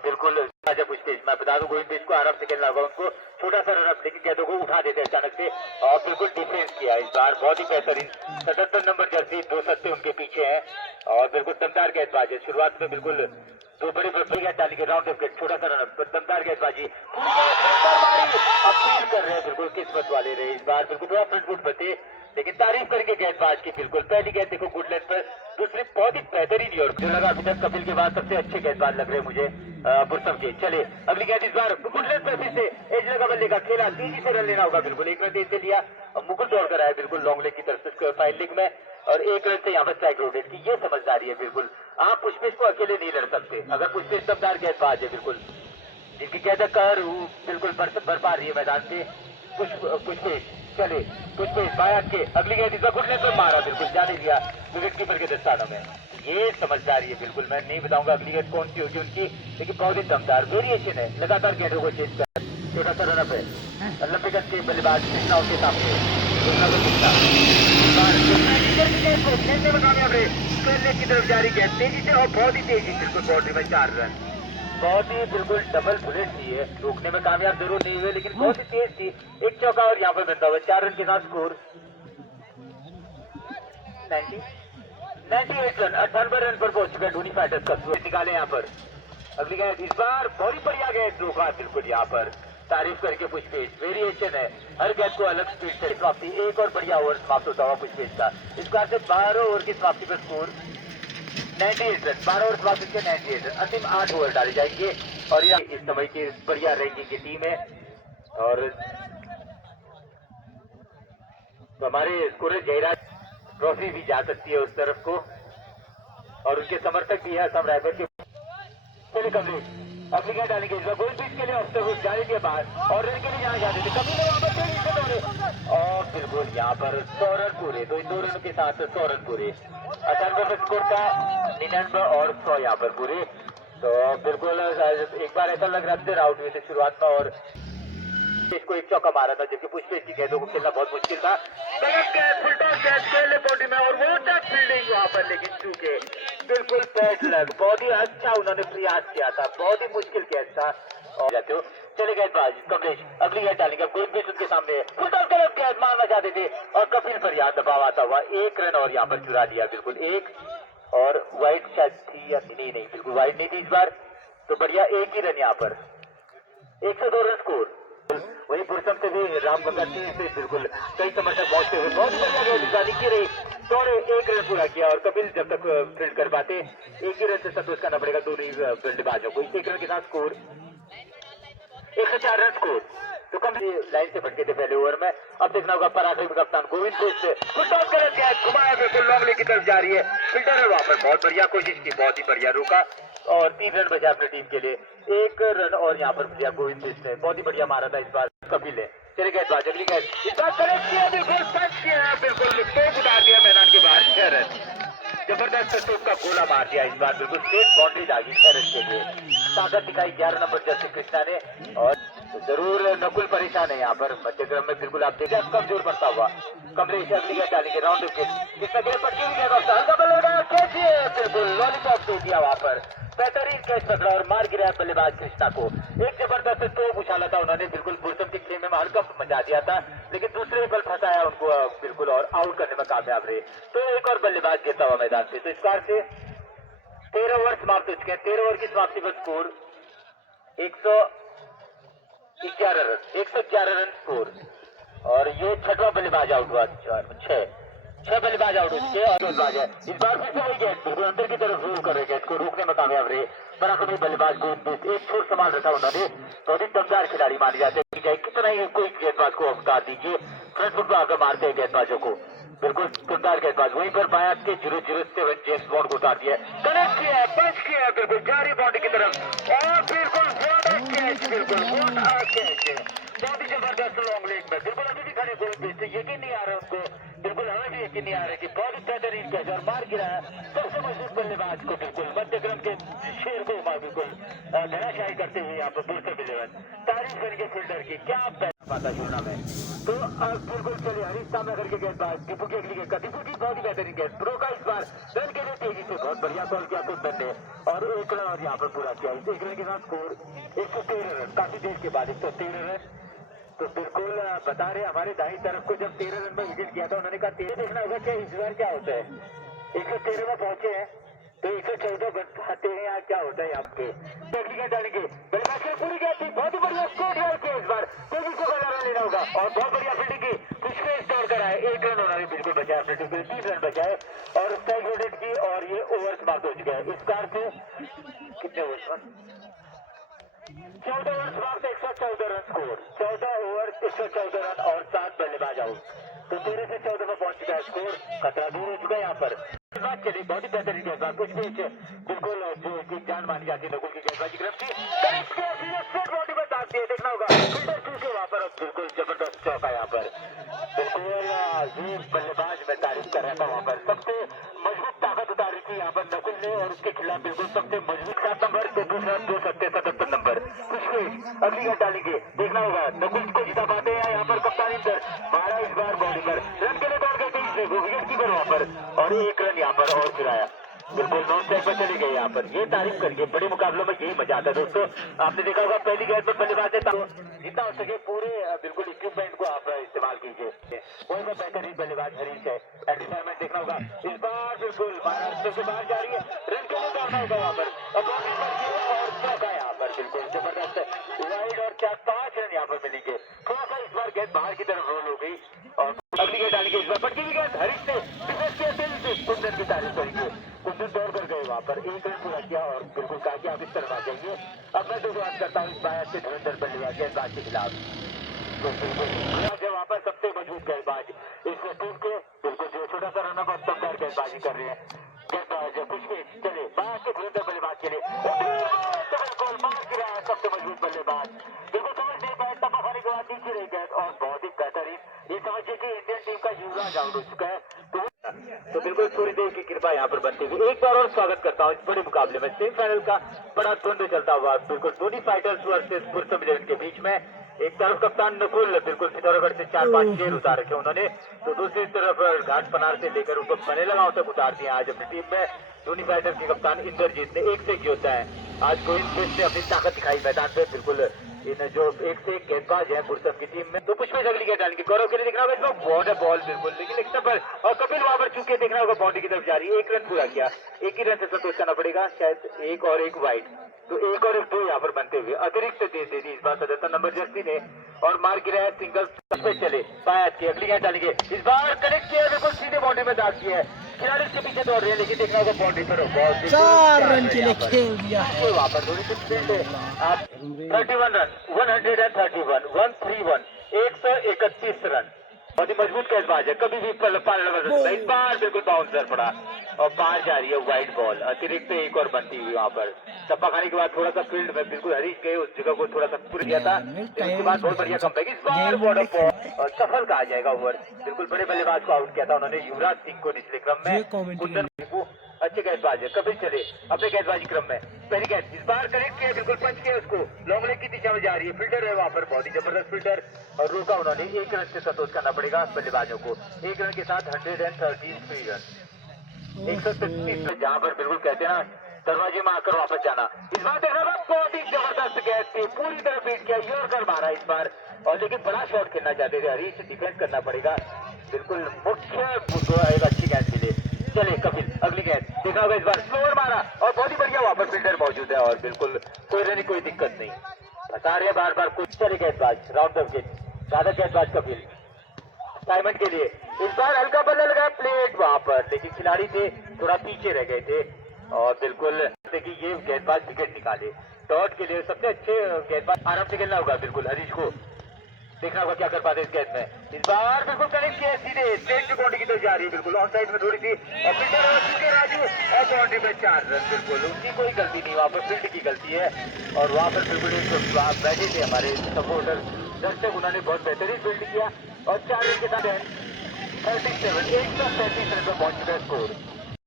बिल्कुल राजा कुछ स्टेज मैं बता दूं गोविंद बिष्ट को आराम से खेलना होगा, उनको छोटा सा रन लेकिन गेंदों को उठा देते अचानक से और बिल्कुल डिफेंस किया इस बार बहुत ही बेहतरीन। 77 नंबर जर्सी 2 सत्ते उनके पीछे हैं और बिल्कुल दमदार गेंदबाज है। शुरुआत में बिल्कुल 2 बड़ी गेंद डाली के राउंड विकेट, छोटा सा रन, दमदार गेंदबाजी अपील कर रहे हैं, बिल्कुल किस्मत वाले रहे इस बार, बिल्कुल थोड़ा फ्रंट फुट बचे लेकिन तारीफ करेंगे गेंदबाज की। बिल्कुल पहली गेंद देखो गुड लेंथ पर, दूसरी बहुत ही बेहतरीन और जो लगा अभी तक कपिल के बाद सबसे अच्छे गेंदबाज लग रहे मुझे पुरसम के। चले अगली गेंद इस बार गुड लेंथ पर फिर से एज लगा बल्ले का खेला, तेजी से रन लेना होगा, बिल्कुल 1 रन तेज से लिया, मुकुल दौड़ कर आया बिल्कुल लॉन्ग लेग की तरफ से फाइल लीग में और 1 रन से यहाँ पर स्ट्राइक रोटेट की, ये समझदारी है बिल्कुल। आप पुष्पेश को अकेले नहीं लड़ सकते, अगर पुष्पेश दमदार गेंदबाज है बिल्कुल जिनकी गेंद कर बिल्कुल बरपा रही है मैदान से पुष्पेश चले, पुष्पेश बायात के अगली गेंद इस बार घुटने पर मारा, बिल्कुल जाने दिया विकेट कीपर के दस्तानों में। ये समझदारी है बिल्कुल। मैं नहीं बताऊंगा अगली गेंद कौन सी होगी उनकी, लेकिन बहुत ही दमदार वेरिएशन है। लगातार गेंदों को चेंज कर, छोटा सा रन अप है। 90 गज के बल्लेबाज कृष्णा के सामने खेलने में कामयाब रहे। खेलने की तरफ जारी गेंद तेजी से और बहुत ही तेजी, बिल्कुल बाउंड्री में 4 रन। बहुत ही बिल्कुल डबल बुलेट थी है, रोकने में कामयाब जरूर नहीं हुए, लेकिन बहुत ही तेज थी। एक चौका और यहाँ पर बनता हुआ 4 रन के साथ स्कोर 98 रन, 98 रन पर पहुंच चुका धोनी फाइटर्स का स्कोर निकाले यहाँ पर। अगली गेंद इस बार बहुत ही बढ़िया गेंद रोका, बिल्कुल यहाँ पर तारीफ करके पुष्पेश। वेरिएशन है, हर गेंद को अलग स्पीड से समाप्ति। एक और बढ़िया ओवर समाप्त होता हुआ पुष्पेश का। इस बार से 12 ओवर की समाप्ति पर स्कोर 98 रन, 12 ओवर समाप्ति के 98 रन। अंतिम 8 ओवर डाले जाएंगे और यह इस समय की बढ़िया रैंकिंग की टीम है। और तो हमारे स्कोरर जयराज ट्रॉफी भी जा सकती है उस तरफ को, और उनके समर्थक भी है असम राइफल के। चलिए कमलेश अगली गेंद डालेंगे इस बार गोल पिच के लिए ऑब्स्टैकल जाने के बाद और रन के लिए यहाँ जाते थे कभी वहां पर तेजी से दौड़े और बिल्कुल यहाँ पर 100 रन पूरे। तो इन 2 रनों के साथ 100 रन पूरे, 98 पर स्कोर था 99 और 100 यहाँ पर पूरे। तो बिल्कुल एक बार ऐसा लग रहा था आउट हुए थे शुरुआत में और इसको एक चौका मारा था, जबकि पुष्पेश की गेंदों को खेलना बहुत मुश्किल था। फुल टॉस कैच खेले बाउंड्री में और वो टच फील्डिंग वहां पर, लेकिन चूके बिल्कुल पैड लग। बहुत ही अच्छा उन्होंने प्रयास किया था, बहुत ही मुश्किल कैच था। और जाते हो चले गेंदबाज कमलेश अगली गेंद डालेंगे। गोल भी उनके सामने फुल टॉस गलत गेंद मारना चाहते थे और कपिल पर यहाँ दबाव आता हुआ 1 रन और यहाँ पर चुरा लिया। बिल्कुल एक और वाइड शायद थी या नहीं, बिल्कुल वाइड नहीं थी इस बार। तो बढ़िया 1 ही रन यहाँ पर, 102 रन स्कोर। वही पुरसम से भी राम गंगा सिंह से बिल्कुल कई समर्थक पहुंचते हुए बहुत बढ़िया गेंदबाजी की रही। दौड़े 1 रन पूरा किया और कपिल जब तक फील्ड कर पाते 1 ही रन से संतोष करना पड़ेगा दोनों ही बल्लेबाजों को। 1 रन के साथ स्कोर 104 रन स्कोर। तो कम लाइन से भटके थे पहले ओवर में। अब देखना होगा पराठे में कप्तान गोविंद से घुमाया, बिल्कुल लॉन्ग की तरफ जा रही है। फिल्टर वहां पर बहुत बढ़िया कोशिश की, बहुत ही बढ़िया रोका और 3 रन बचा अपनी टीम के लिए। 1 रन और यहाँ पर दिया गोविंद ने, बहुत ही बढ़िया मारा था इस बार कपिल ने। चले गेंदबाज अगली गेंद इस बार कनेक्ट किया, बिल्कुल टच किया, बिल्कुल स्टेप उतार दिया मैदान के बाहर। 6 रन जबरदस्त स्टोक का गोला मार दिया इस बार, बिल्कुल स्ट्रेट बाउंड्री लागी 6 रन के लिए। ताकत दिखाई 11 नंबर जर्सी कृष्णा ने और जरूर नकुल परेशान है यहाँ पर मध्यक्रम में। बिल्कुल आप देखिए कमजोर पड़ता हुआ कमलेश अगली गेंद डालेंगे राउंड विकेट। इसका गेंद पटकी हुई गेंद हल्का बल लगा कैसे बिल्कुल लॉलीपॉप दे दिया वहां पर। बेहतरीन कैच पकड़ा और मार गिराया बल्लेबाज कृष्णा को। एक जबरदस्त तो उछाला था उन्होंने, बिल्कुल पुरसम के खेमे में हल्का मचा दिया था, लेकिन दूसरे बल फंसाया उनको बिल्कुल और आउट करने में कामयाब रहे। तो एक और बल्लेबाज गिरता हुआ मैदान से। तो इस बार से 13 ओवर समाप्त हो चुके हैं। 13 ओवर की समाप्ति पर स्कोर 111 रन, 111 रन स्कोर। और ये 6वां बल्लेबाज आउट हुआ। 6 बल्लेबाज आउट हो चुके और गेंदबाज है इस बार फिर से वही गेंद बिल्कुल अंदर की तरफ रोल कर रहे गेंद को रोकने में कामयाब रहे। पराक्रमी बल्लेबाज गोविंद एक छोर संभाल रखा उन्होंने। बहुत ही दमदार खिलाड़ी माने जाते हैं, चाहे कितना ही कोई गेंदबाज को अवतार दीजिए, फ्रंट फुट पर आकर मारते हैं गेंदबाजों को। बिल्कुल दमदार गेंदबाज वहीं पर बायात के 0-0 जेम्स बॉन्ड को उतार दिया, कनेक्ट किया, पंच किया बिल्कुल जारी बाउंड्री की तरफ और बिल्कुल बिल्कुल बहुत ही जबरदस्त लॉन्ग लेग में। बिल्कुल अभी भी खड़े गोविंद से यकीन नहीं आ रहा उनको, बिल्कुल हमें भी यकीन नहीं आ रहा कि बहुत ही बेहतरीन कैच और मार गिराया सबसे मजबूत बल्लेबाज को। बिल्कुल मध्यक्रम के शेर को बिल्कुल धराशायी करते हुए यहाँ पर बिल्कुल 11 तारीफ करेंगे फील्डर की, क्या पाता जुड़ना में। तो अब बिल्कुल चलिए हरीश सामने करके गेंदबाज दीपू की अगली गेंद, दीपू की बहुत ही बेहतरीन गेंद प्रो का इस बार रन के लिए तेजी से बहुत बढ़िया कॉल किया कुंदन ने और 1 रन और यहाँ पर पूरा किया। इस 1 रन के साथ स्कोर 113 रन, काफी देर के बाद 113 रन। तो बिल्कुल बता रहे हमारे दाई तरफ को जब 13 रन में विकेट किया था उन्होंने कहा 13 देखना होगा क्या इस बार क्या होता है। 113 में पहुंचे हैं तो 114 बनाते हैं यहाँ क्या होता है आपके। अगली गेंद डालेंगे बल्लेबाज की पूरी गेंद थी, बहुत ही बढ़िया स्कोर किया इस बार, तेजी से बड़ा रन लेना होगा और बहुत बढ़िया फील्डिंग की, पुष्पेश तोड़ कर आए। 1 रन उन्होंने बिल्कुल बचाया अपने टीम के, 3 रन बचाए और स्ट्राइक रोटेट की और ये ओवर समाप्त हो चुका है। इस कार से कितने ओवर 14 ओवर समाप्त, 114 रन स्कोर, 14 ओवर 114 रन और 7 बल्लेबाज आउट। तो 13 से 14 में पहुंच चुका है स्कोर, खतरा दूर हो चुका है यहाँ पर। बात चली बहुत ही बेहतरीन गेंदबाज पुष्पेश बिल्कुल जो की जान मानी जाती है नकुल की गेंदबाजी क्रम की, स्ट्रेट बॉडी में दाग दिए, देखना होगा फिल्डर वहाँ पर बिल्कुल जबरदस्त चौका यहाँ पर। बिल्कुल ये बल्लेबाज मैं तारीफ कर रहा था वहाँ पर, सबसे मजबूत ताकत उतारी थी यहाँ पर नकुल ने और उसके खिलाफ बिल्कुल सबसे मजबूत 7 नंबर तो दूसरा 277 नंबर खुशबू अगली गेंद डालेंगे, देखना होगा नकुल को जिता पाते हैं यहाँ पर कप्तान इंदर मारा इस बार बॉडी पर, रन के लिए दौड़ गए थे विकेट कीपर वहाँ पर और 1 रन यहाँ पर और फिराया, बिल्कुल नॉन स्ट्राइक पर चले गए यहाँ पर। ये तारीफ करिए, बड़े मुकाबलों में यही मजा आता है दोस्तों। आपने देखा होगा पहली गेंद पर बल्लेबाज ने जितना हो सके पूरे बिल्कुल इक्विपमेंट को आप इस्तेमाल कीजिए, वही का बेहतरीन बल्लेबाज हरीश है। एडवर्टाइजमेंट देखना होगा इस बार बिल्कुल महाराष्ट्र से बाहर जा रही है, रन के लिए दौड़ना होगा यहाँ पर और चौका यहाँ पर बिल्कुल जबरदस्त वाइड और 4-5 रन यहाँ पर मिलेंगे। थोड़ा सा इस बार गेंद बाहर की तरफ रोल हो गई और अगली गेंद डालेंगे, इस बार पटकी गेंद हरीश ने डिफेंस किया दिल से कुंदन की तारीफ करेंगे, कुंदन दौड़ कर गए वहाँ पर 1 रन पूरा किया और बिल्कुल कहा कि आप इस तरफ आ जाइए। अब मैं शुरुआत करता हूँ इस बार से धुरंधर बल्लेबाज गेंदबाज के खिलाफ, तो बिल्कुल वहाँ पर सबसे मजबूत गेंदबाज इस टीम के, बिल्कुल जो छोटा सा रन अब दमदार गेंदबाजी कर रहे हैं गेंदबाज खुशबू चले बाहर के धुरंधर बल्लेबाज के लिए बिल्कुल मार गिरा है सबसे मजबूत बल्लेबाज, बिल्कुल समझ नहीं पाए टप्पा खाने के बाद नीचे रह गए और बहुत ही बेहतरीन ये समझिए कि इंडियन टीम का युवराज आउट हो चुका है। तो बिल्कुल सूर्यदेव की कृपा यहाँ पर बनती हुई एक बार और स्वागत करता हूँ इस बड़े मुकाबले में। सेमीफाइनल का बड़ा द्वंद्व चलता हुआ बिल्कुल दोनों फाइटर्स वर्सेस पुरसम इलेवन के बीच में, एक तरफ कप्तान नकुल बिल्कुल पिथौरागढ़ से 4-5 शेर उतार रखे उन्होंने, तो दूसरी तरफ घाट पनार से लेकर ऊपर बने लगाव तक उतार दिया आज अपनी टीम में। दोनों फाइटर्स के कप्तान इंद्रजीत ने 1 से 1 योद्धा है, आज गोविंद फिर से अपनी ताकत दिखाई मैदान पे, बिल्कुल इन जो 1 से 1 गेंदबाज है पुरसम की टीम में। तो पुष्पेश अगली गेंद डालेंगे, गौरव के लिए देखना होगा इसमें बहुत बॉल बिल्कुल लेकिन एक पर और कपिल वहां पर चूके देखना होगा बाउंड्री की तरफ जा रही है, 1 रन पूरा किया, 1 ही रन से संतोष करना पड़ेगा, शायद 1 और 1 वाइड, तो 1 और 1 2 यहाँ पर बनते हुए अतिरिक्त दे दी इस बार 77 नंबर जर्सी ने और मार गिरा है सिंगल पे चले पायत की अगली गेंद डालेंगे, इस बार कनेक्ट किया बिल्कुल सीधे बाउंड्री में दाग किया है, खिलाड़ी इसके पीछे दौड़ रहे हैं लेकिन देखना होगा बाउंड्री पर 4 रन के लिए खेल दिया है वहाँ पर थोड़ी सी आप 31 रन 131 131 131 रन, बहुत ही मजबूत गेंदबाज है, कभी भी इस बार बिल्कुल बाउंसर पड़ा और पार जा रही है वाइड बॉल, अतिरिक्त 1 और बनती हुई वहाँ पर टप्पा खाने के बाद थोड़ा सा फील्ड में बिल्कुल हरीश गए उस जगह को थोड़ा सा पूरा किया था, उसके बाद बहुत बढ़िया कमबैक, इस बार बॉर्डर बॉल और सफल कहा जाएगा ओवर, बिल्कुल बड़े बल्लेबाज को आउट किया था उन्होंने युवराज सिंह को निचले क्रम में, कुंदन अच्छे गेंदबाज है, कपिल चले अपने गेंदबाजी क्रम में पहली गेंद इस बार कनेक्ट किया बिल्कुल पंच किया उसको, लॉन्ग लेग की दिशा में जा रही है, फील्डर है वहाँ पर बहुत ही जबरदस्त फील्डर और रोका उन्होंने, 1 रन से संतोष करना पड़ेगा बल्लेबाजों को, 1 रन के साथ 133 रन 133 रन जहाँ पर बिल्कुल कहते हैं ना दरवाजे में आकर वापस जाना, इस बार देखना बहुत ही जबरदस्त गेंद थी, पूरी तरह बीट किया, यॉर्कर मारा इस बार और लेकिन बड़ा शॉट खेलना चाहते थे हरीश, डिफेंस करना पड़ेगा, बिल्कुल मुख्य एक अच्छी गेंद मिले, चले कपिल अगली गेंद देखा होगा इस बार स्लोअर मारा और बहुत ही बढ़िया वहाँ पर फील्डर मौजूद है और बिल्कुल कोई रहने कोई दिक्कत नहीं, बता रहे बार बार कुछ चले गेंदबाज राउंड ऑफ गेंद ज्यादा गेंदबाज कपिल डायमंड के लिए इस बार हल्का बल्ला लगा प्लेट वहाँ पर लेकिन खिलाड़ी थे थोड़ा पीछे रह गए थे और बिल्कुल देखिए ये गेंदबाज विकेट निकाले, डॉट के लिए सबसे अच्छे गेंदबाज आराम से खेलना होगा बिल्कुल हरीश को, देखना होगा क्या कर पाते इस गेंद में, इस बार बिल्कुल कनेक्ट किया सीधे स्ट्रेट की बाउंड्री की तरफ जा रही है, बिल्कुल ऑन साइड में थोड़ी सी और फील्डर राजू और बाउंड्री में 4 रन, बिल्कुल उनकी कोई गलती नहीं, वहाँ पर फील्ड की गलती है और वहाँ पर बिल्कुल बैठे थे हमारे सपोर्टर दर्शक, उन्होंने बहुत बेहतरीन फील्ड किया और 4 रन के साथ 135 रन पर पहुंच गया स्कोर,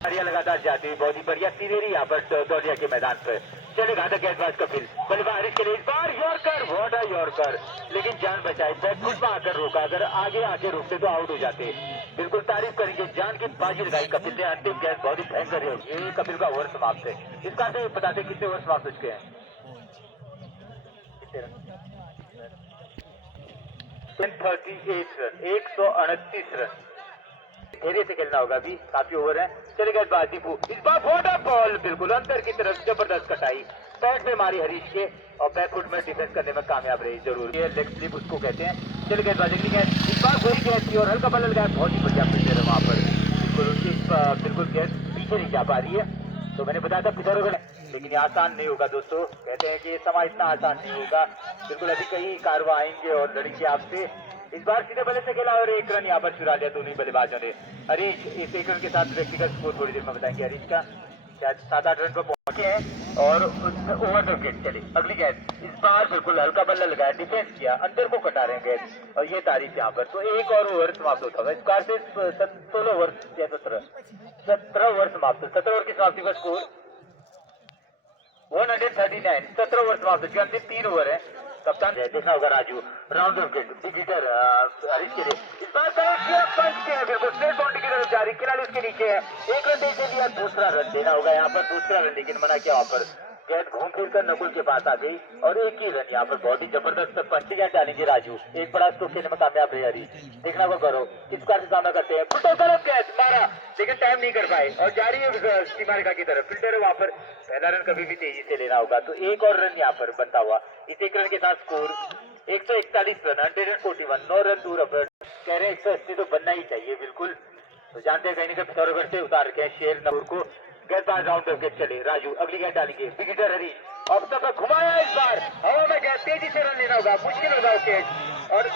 बढ़िया लगातार जाती हुई बहुत ही बढ़िया सीनेरी यहाँ पर दौड़िया के मैदान पर, चले घातक गेंदबाज कपिल बल्लेबाज हरीश के लिए इस बार यॉर्कर व्हाट अ यॉर्कर लेकिन जान बचाई, बैकफुट में आकर रोका, अगर आगे आके रोकते तो आउट हो जाते, बिल्कुल तारीफ करेंगे जान की बाजी लगाई कपिल ने, अंतिम गेंद बहुत ही भयंकर है, ये कपिल का ओवर समाप्त है, इसका से बताते कितने ओवर समाप्त हो चुके हैं 138 रन 138 रन, धैर्य से खेलना होगा अभी काफी ओवर है, चले गेंदबाज दीपू इस बार वॉटर बॉल बिल्कुल अंदर की तरफ जबरदस्त कटाई, पैड में मारी हरीश के और बैकफुट में डिफेंस करने में कामयाब रही, जरूर ये लेग स्लिप उसको कहते हैं, चले गेंदबाज अगली गेंद इस बार वही गेंद थी और हल्का बल्ला लगाया, बहुत ही बढ़िया फील्डर है वहाँ पर, बिल्कुल उनकी बिल्कुल गेंद पीछे नहीं जा पा रही है, तो मैंने बताया था पिथौरागढ़ लेकिन ये आसान नहीं होगा दोस्तों, कहते हैं कि ये समय इतना आसान नहीं होगा, बिल्कुल अभी कई कारवा आएंगे और लड़ेंगे आपसे, इस बार सीधे बल्ले से खेला और 1 रन यहाँ पर चुरा लिया दोनों बल्लेबाजों ने, हरीश इस 1 रन के साथ व्यक्तिगत स्कोर थोड़ी देर में बताएंगे हरीश का, शायद 7-8 रन पर पहुंचे हैं और ओवर द विकेट चले। अगली गेंद इस बार बिल्कुल हल्का बल्ला लगाया, डिफेंस किया, अंदर को कटा रहे हैं गेंद और ये तारीफ यहाँ पर। तो एक और ओवर समाप्त होता है। स्कोर से 16 ओवर या 17 ओवर समाप्त, 17 ओवर की समाप्ति का स्कोर 139। 17 ओवर समाप्त, अंतिम 3 ओवर है। कप्तान देखना होगा Raju, round of wicket visitor Harish के लिए इस बार पंच किया, बिल्कुल स्ट्रेट बाउंड्री की तरफ जा रही, खिलाड़ी उसके नीचे है। एक रन दे दिया, दूसरा रन देना होगा यहाँ पर, दूसरा रन लेकिन मना किया वहां पर। गेंद घूम फिर कर नकुल के पास आ गई और एक ही रन यहाँ पर। बहुत ही जबरदस्त पंच गेंद डालेंगे राजू, एक बड़ा स्ट्रोक खेलने में कामयाब रहे हरीश। देखना होगा गौरव किस कार से सामना करते हैं। फुटो गलत गेंद मारा लेकिन टाइम नहीं कर पाए और जारी है सीमा रेखा की तरफ। फिल्टर है वहां पर, पहला रन कभी भी तेजी से लेना होगा। तो एक और रन यहाँ पर बनता हुआ, इस एक रन के साथ स्कोर 141 रन, 141, 9 रन दूर। अब कह रहे 180 तो बनना ही चाहिए बिल्कुल। तो जानते हैं कहीं ना कहीं पिथौरागढ़ से उतार रखे हैं शेर नूर को। गेंदबाज राउंड ऑफ विकेट चले राजू, अगली गेंद डालेंगे विकेटर हरीश। अब तक घुमाया इस बार, हवा में गया, तेजी से रन लेना होगा, मुश्किल होगा कैच और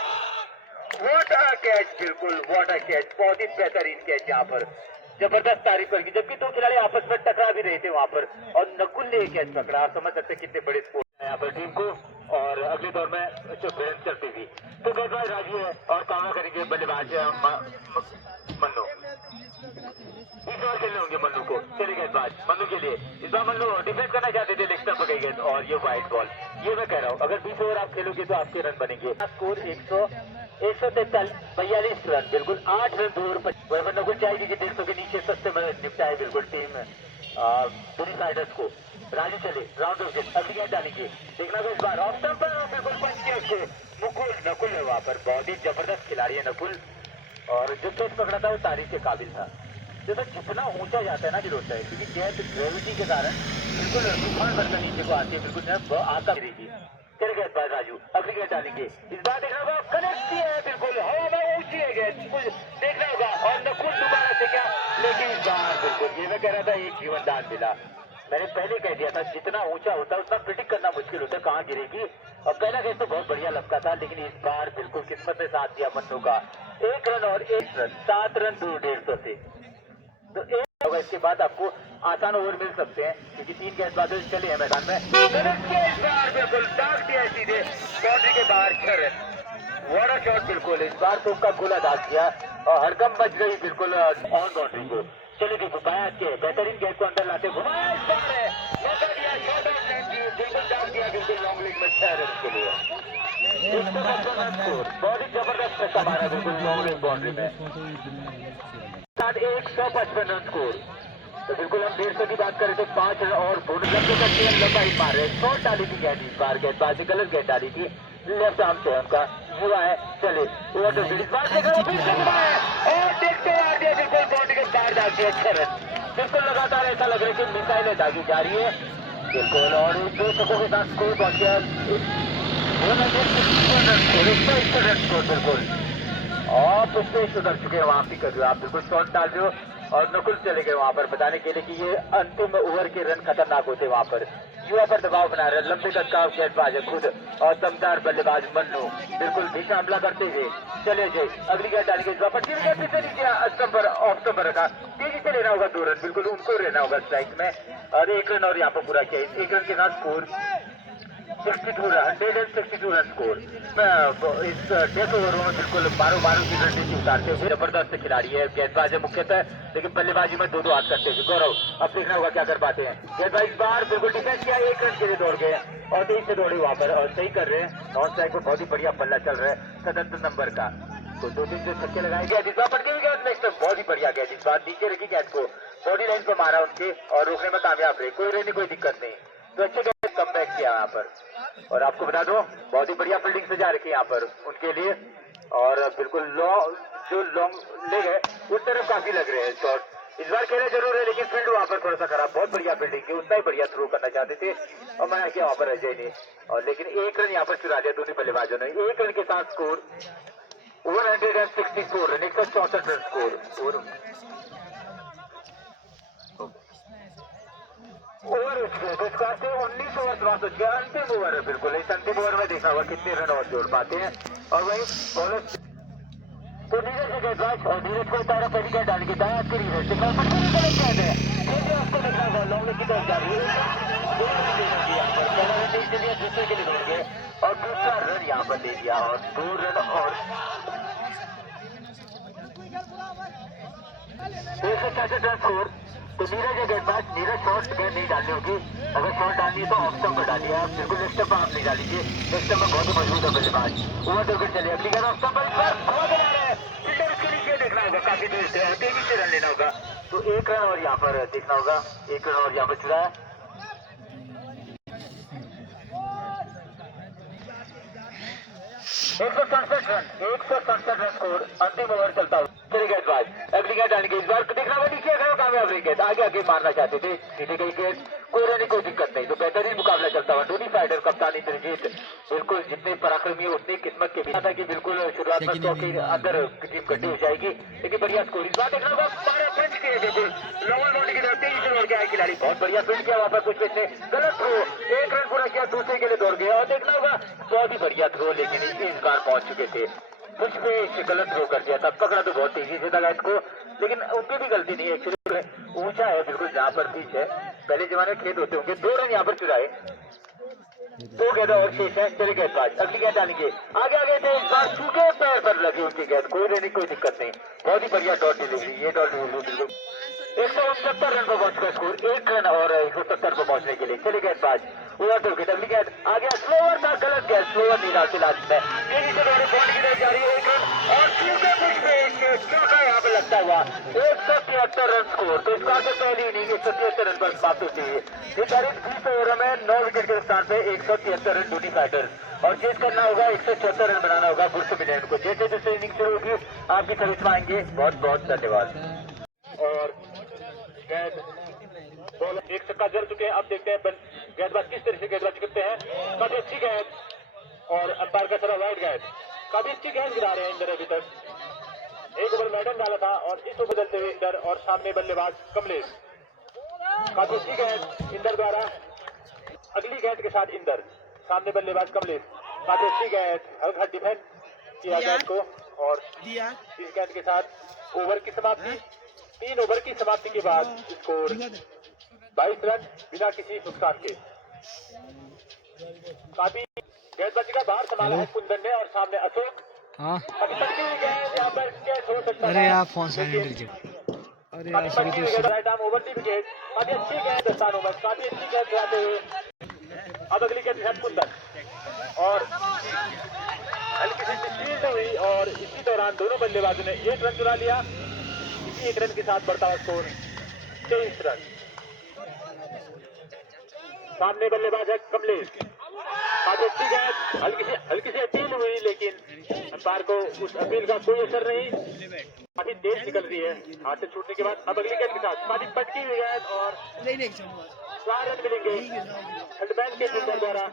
व्हाट अ कैच, बिल्कुल व्हाट अ कैच, बहुत ही बेहतरीन कैच यहाँ पर, जबरदस्त तारीफ करके। जबकि दो खिलाड़ी आपस में टकरा भी रहे थे वहां पर और नकुल ने कैच पकड़ा। आप समझ सकते कितने बड़े स्पोर्ट है यहाँ पर टीम को। और अगले दौर में जो बैलेंस चलती थी तो गेंदबाज राजू है और कामना करेंगे बल्लेबाज मन्नू। इस बार खेलने होंगे मन्नू को, चले गेंदबाज मन्नू के लिए। इस बार मन्नू डिफेंस करना चाहते थे, लेग स्टंप पकड़ी गेंद और ये वाइड बॉल। ये मैं कह रहा हूँ अगर 20 ओवर आप खेलोगे तो आपके रन बनेंगे। स्कोर 143 रन, बिल्कुल 8 रन दूर। नकुल चाहिए कि 150 के नीचे सस्ते में निपटाए बिल्कुल टीम साइडर्स को। राजू चले राउंड ऑफ विकेट, अगली गेंद डालेंगे। देखना इस बार ऑफ स्टंप पर बिल्कुल पंच किया उसको। नकुल है वहां पर, बहुत ही जबरदस्त खिलाड़ी है नकुल और जो कैच पकड़ा था वो तारीफ के काबिल था। तो जितना ऊंचा जाता है ना होता है, क्योंकि गेंद ग्रेविटी के कारण बिल्कुल तूफान बनकर नीचे को आती है, बिल्कुल आका गिरेगी। चले गेंदबाज राजू, अगली गेंद डालेंगे। इस बार देखना होगा कनेक्ट किया है, बिल्कुल हवा में ऊंची है गेंद, देखना होगा और नकुल दोबारा से क्या, लेकिन इस बार बिल्कुल ये मैं कह रहा था एक जीवन दान मिला। मैंने पहले कह दिया था जितना ऊंचा होता है उतना प्रिडिक्ट करना मुश्किल होता है कहाँ गिरेगी। और पहला गेंद तो बहुत बढ़िया लगता था, लेकिन इस बार बिल्कुल किस्मत ने साथ दिया मन्नू का। 1 रन और 1 रन, 7 रन दूर 150 से। तो एक होगा, इसके बाद आपको आसान ओवर मिल सकते हैं क्योंकि 3 गेंदबाजों चले हैं मैदान में। इस बार बिल्कुल दाग दिया सीधे बाउंड्री के बाहर 6 रन। वाटर शॉट बिल्कुल इस बार तो का गोला दाग दिया और हरकम बच गई बिल्कुल ऑन बाउंड्री को। चले देखो बाया के बेहतरीन गेंद को अंदर लाते घुमाया इस बार है, मौका दिया, शॉट ऑफ लेग, बिल्कुल दाग दिया बिल्कुल लॉन्ग लेग में 6 रन के लिए। बहुत ही जबरदस्त छक्का मारा बिल्कुल लॉन्ग लेग बाउंड्री में, 155 रन स्कोर। तो बिल्कुल हम 150 की बात करें तो 5 रन और बोनस रन लंबा ही मार रहे। शॉट डाली थी गेंद इस बार, गेंदबाजी गलत गेंद डाली थी, लेफ्ट आर्म से उनका युवा है। चले और देखते मार दिया बिल्कुल बाउंड्री के बाहर डाल दिया 6 रन। बिल्कुल लगातार ऐसा लग रहा है कि मिसाइलें दागी जा रही है बिल्कुल और 2 छक्कों के साथ स्कोर पहुंच गया 161 रन स्कोर बिल्कुल। आप उससे सुधर चुके हैं, वापसी कर रहे हो आप, बिल्कुल शॉट डाल रहे हो और नकुल चले गए वहां पर बताने के लिए कि ये अंतिम ओवर के रन खतरनाक होते वहां पर। युवा पर दबाव बना रहे, लंबे कद का गेंदबाज है खुद और दमदार बल्लेबाज मन्नू बिल्कुल भीषण हमला करते हुए चले गए। अगली गेंद डालेंगे ऑफ स्टंप रखा, तेजी से लेना होगा 2 रन, बिल्कुल उनको रहना होगा स्ट्राइक में और 1 रन और यहाँ पर पूरा किया। 1 रन के साथ स्कोर 162 रन स्कोर। इस 10 ओवरों में बिल्कुल 12 की रणनीति उतारते हुए जबरदस्त खिलाड़ी है, गेंदबाज है मुख्यतः, लेकिन बल्लेबाजी में 2 हाथ करते हुए। गौरव अब देखना होगा क्या कर पाते हैं। गेंदबाज इस बार बिल्कुल डिफेंस किया, 1 रन के लिए दौड़ गए और 23 से दौड़े वहां पर और सही कर रहे हैं। नॉन स्ट्राइक में बहुत ही बढ़िया बल्ला चल रहा है सदंत नंबर का। तो 2-3 जो छक्के लगाए गए, इस बार पटके भी गए, बहुत ही बढ़िया गया इस बार, नीचे रखी गेंद को बॉडी लाइन पर मारा उनके और रोकने में कामयाब रहे, कोई रहने कोई दिक्कत नहीं। तो अच्छे कम बैक किया यहाँ पर और आपको बता दो बहुत ही बढ़िया फील्डिंग सजा रखी है यहाँ पर उनके लिए और बिल्कुल जो लॉन्ग लेग है उस तरफ काफी लग रहे हैं शॉट। इस बार खेले जरूर है लेकिन फील्ड वहां पर थोड़ा सा खराब, बहुत बढ़िया फील्डिंग की, उतना ही बढ़िया थ्रो करना चाहते थे और मैंने किया वहां पर अजय ने और लेकिन 1 रन यहाँ पर चुरा दिया दोनों बल्लेबाजों ने। 1 रन के साथ score 164 run, 164 run score. Over इसका से 19 ओवर समाप्त हो चुका है, अंतिम ओवर है बिल्कुल। इस अंतिम ओवर में देखा होगा कितने रन और जोड़ पाते हैं और वही बॉलर तो नीरज से गेंदबाज और नीरज को उतारा पहली गेंद डाल के दाया की नीरज से गलत गेंद है। ये आपको लग रहा है लॉन्ग की तरफ जा रही है। दो रन ले लिया यहाँ पर, पहला रन ले लिया, दूसरे के लिए दौड़ गए और दूसरा रन यहाँ पर ले लिया और 2 रन और 166 रन स्कोर। तो नीरज है गेंदबाज, नीरज शॉर्ट गेंद नहीं डालनी होगी, अगर शॉर्ट डालनी है तो ऑफ स्टंप पर डालिए आप, बिल्कुल लेफ्ट स्टंप पर आप नहीं डालीजिए, लेफ्ट स्टंप में बहुत ही मजबूत है बल्लेबाज। ओवर दो विकेट चले, अगली गेंद ऑफ स्टंप पर फील्डर इसके नीचे देखना होगा, काफी दूर से तेजी से रन लेना होगा। तो 1 रन और यहाँ पर देखना होगा, 1 रन और यहाँ पर चुरा है। 167 रन, 167 रन स्कोर, अंतिम ओवर चलता हुआ। चलिए गेंदबाज, अगली गेंद डालने के इस बार देखना होगा, नीचे अगर कामयाब रही गेंद, आगे आगे मारना चाहते थे, सीधे गई गेंद, कोई रन कोई दिक्कत नहीं। तो बेहतरीन मुकाबला चलता हुआ, दोनों फाइटर कप्तान इंद्रजीत बिल्कुल जितने पराक्रमी है उतनी किस्मत के भी था कि बिल्कुल शुरुआत में 100 के अंदर टीम कट्टी हो जाएगी, लेकिन बढ़िया स्कोर। इस बार देखना होगा, फ्रेंच के बिल्कुल लोअर बाउंड्री की तरफ तेजी से दौड़ के आए खिलाड़ी, बहुत बढ़िया फील्ड किया वहां पर, कुछ ने गलत थ्रो, 1 रन पूरा किया, दूसरे के लिए दौड़ गया और देखना होगा बहुत ही बढ़िया थ्रो, लेकिन इस बार पहुंच चुके थे, कुछ पे गलत थ्रो कर दिया था, पकड़ा तो बहुत तेजी से था इसको, लेकिन उनकी भी गलती नहीं है, एक्चुअली ऊंचा है बिल्कुल जहाँ पर पिच है, पहले जमाने में खेत होते होंगे। 2 रन यहाँ पर चुराए, 2 गेंद और शेष है। चले गेंदबाज, अगली गेंद डालेंगे, आगे आगे थे, इस बार सूखे पैर पर लगी उनकी गेंद, कोई रहने कोई दिक्कत नहीं, बहुत ही बढ़िया डॉट डिलीवरी, ये डॉट डिलीवरी बिल्कुल 169 रन पर पहुंच का स्कोर, 1 रन और 170 पर पहुंचने के लिए। चले गेंदबाज, ओवर दो विकेट, अगली गेंद आगे स्लोअर था, गलत गेंद, स्लोअर नहीं डालते लास्ट में, तेजी से दौड़े पॉइंट की तरफ जा रही है, 1 रन और सूखे पिच पे चौका यहाँ पे लगता हुआ, 173 रन स्कोर। तो इसका पहली इनिंग 173 रन पर समाप्त होती है। निर्धारित 20 ओवर में 9 विकेट के स्थान पे 173 रन दोनों फाइटर्स, और चेज करना होगा, 174 रन बनाना होगा गुरसु मिलेन को। जैसे जैसे इनिंग शुरू होगी आपकी सर्विस में आएंगे, बहुत बहुत धन्यवाद। और गेंद बॉल 1 छक्का जड़ चुके हैं, अब देखते हैं गेंदबाज किस तरह से गेंदबाजी करते हैं। काफी अच्छी गेंद और अंपायर का तरह वाइड गेंद, काफी अच्छी गेंद गिरा रहे हैं इंदर अभी तक, 1 ओवर मैडन डाला था और इस ओवर बदलते हुए इंदर और सामने बल्लेबाज कमलेश, काफी अच्छी गेंद इंदर द्वारा, अगली गेंद के साथ इंदर, सामने बल्लेबाज कमलेश, काफी अच्छी गेंद, हल्का डिफेंड किया गेंद को और इस गेंद के साथ ओवर की समाप्ति। 3 ओवर की समाप्ति के बाद स्कोर 22 रन बिना किसी नुकसान के। काफी गेंदबाजी का बाहर संभाला है कुंदन ने और सामने अशोक, यहाँ पर कैच हो सकता है। अरे यार फोन साइलेंट कर, अरे यार सभी तो right arm over the wicket, काफी अच्छी गेंद स्थानों में, काफी अच्छी गेंद गिराते हुए अब अगली गेंद है कुंदन और हल्की सी फील्ड हुई और इसी दौरान दोनों बल्लेबाजों ने 1 रन चुरा लिया। इसी 1 रन के साथ बढ़ता हुआ स्कोर 23 रन। सामने बल्लेबाज है कमलेश, काफी अच्छी गेंद, हल्की सी अपील हुई, लेकिन अंपायर को उस अपील का कोई असर नहीं, काफी तेज निकल रही है हाथ से छूटने के बाद। अब अगली गेंद के साथ काफी पटकी हुई गेंद और 4 रन मिलेंगे। हल्डमैन के फील्डर द्वारा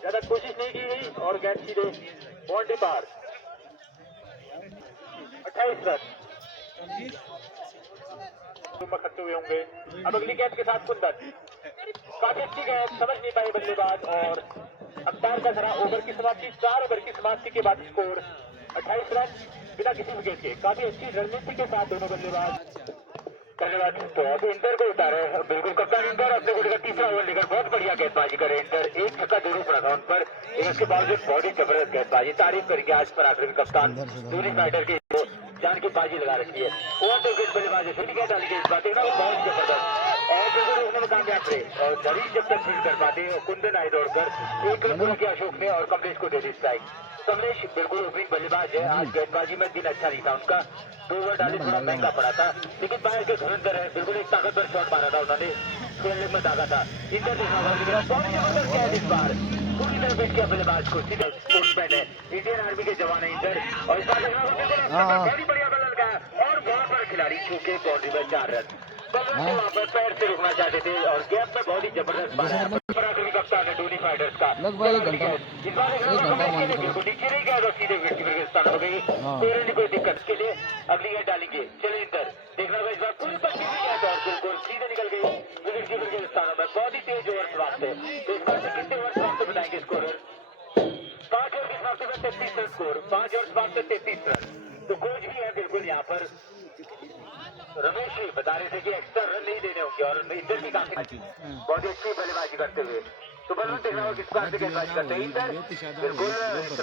ज्यादा कोशिश नहीं की गई और गेंद सीधे बाउंड्री पार, 28 रन खर्चे हुए होंगे। अब अगली गेंद के साथ कुंदन, काफी अच्छी गेंद, समझ नहीं पाए बल्लेबाज और अंपायर का जरा ओवर की समाप्ति। 4 ओवर की समाप्ति के बाद स्कोर 28 रन बिना किसी विकेट के, काफी अच्छी रणनीति के साथ दोनों बल्लेबाज। धन्यवाद। तो अब इंटर को उतारे, बिल्कुल कप्तान इंटर अपने को लेकर तीसरा ओवर लेकर बहुत बढ़िया गेंदबाजी करे इंटर, 1 छक्का जरूर पड़ा था उन पर, लेकिन उसके बावजूद बहुत ही जबरदस्त गेंदबाजी, तारीफ करेंगे आज पराक्रमी कप्तान धोनी फाइटर की जान की बाजी लगा रखी है। ओवर दो विकेट बल्लेबाजी छोटी गेंद डाली गई, इस बार देखना बहुत जबरदस्त और बिल्कुल रोकने में कामयाब रहे और दरीज जब तक फील्ड कर पाते कुंदन आए दौड़कर 1 रन पूरा किया अशोक ने और कमलेश को दे दी स्ट्राइक। कमलेश बिल्कुल ओपनिंग बल्लेबाज है, आज गेंदबाजी में दिन अच्छा नहीं था उनका, 2 ओवर डाले थोड़ा महंगा पड़ा था, लेकिन बाहर के धुरंधर है, बिल्कुल एक ताकतवर शॉट मारा था उन्होंने, फील्डिंग में दागा था। इंटर देखना होगा बहुत जबरदस्त है इस बार, पूरी तरह बेच किया बल्लेबाज को, सीधा स्पोर्ट्समैन है, इंडियन आर्मी के जवान है इंटर और इस बार देखना बहुत बढ़िया बल्ला लगाया और वहां पर खिलाड़ी छूके बाउंड्री में 4 रन। वहां पर पैर से रुकना चाहते थे और गैप में बहुत ही जबरदस्त मारा पराक्रमी कप्तान है धोनी फाइटर्स का। लगभग 1 घंटा बिल्कुल नीचे नहीं गया, सीधे विकेट के स्थान हो गई, कोई दिक्कत के लिए अगली गेंद डालेंगे। चले इंटर देखना होगा इस बार पूरी पट्टी हुई है और बिल्कुल सीधे निकल गई विकेट कीपर के स्थानों में, बहुत ही तेज ओवर समाप्त है। तो इस बार से कितने ओवर समाप्त बताएंगे स्कोर? 5 ओवर की समाप्ति में 33 रन स्कोर, 5 ओवर समाप्त 33 रन। तो कोच भी है बिल्कुल यहाँ पर रमेश जी बता रहे थे कि एक्स्ट्रा रन नहीं देने होंगे और इंटर की काफी बहुत ही अच्छी बल्लेबाजी करते हुए तो बलवंत देख रहा हो किस बात से गेंदबाजी करते हैं इंटर बिल्कुल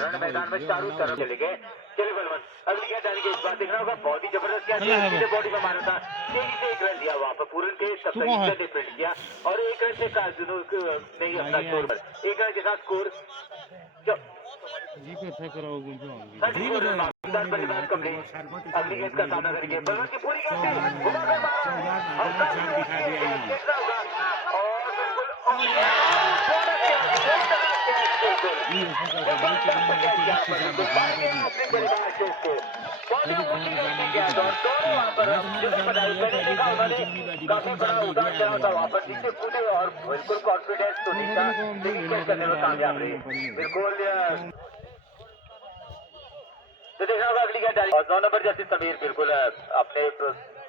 रण मैदान में चारों तरफ चले गए। चलिए बलवंत अगली गेंद डाली गई इस बार देख रहा होगा बहुत ही जबरदस्त क्या बॉडी में मारा था तेजी से एक रन लिया वहाँ पर पूरन के तब तक डिफेंड किया और एक रन से नहीं अपना स्कोर पर एक रन के साथ स्कोर बल्लेबाज कमरे अगली गेंद का सामना करेंगे बलवंत की पूरी गेंद काफी बड़ा उदार चढ़ाव था वहाँ पर नीचे कूदे और बिल्कुल कॉन्फिडेंस तो नहीं था लेकिन कैच करने में कामयाब रहे बिल्कुल। तो देखना होगा अगली गेंद डाली और 9 नंबर जैसे समीर बिल्कुल अपने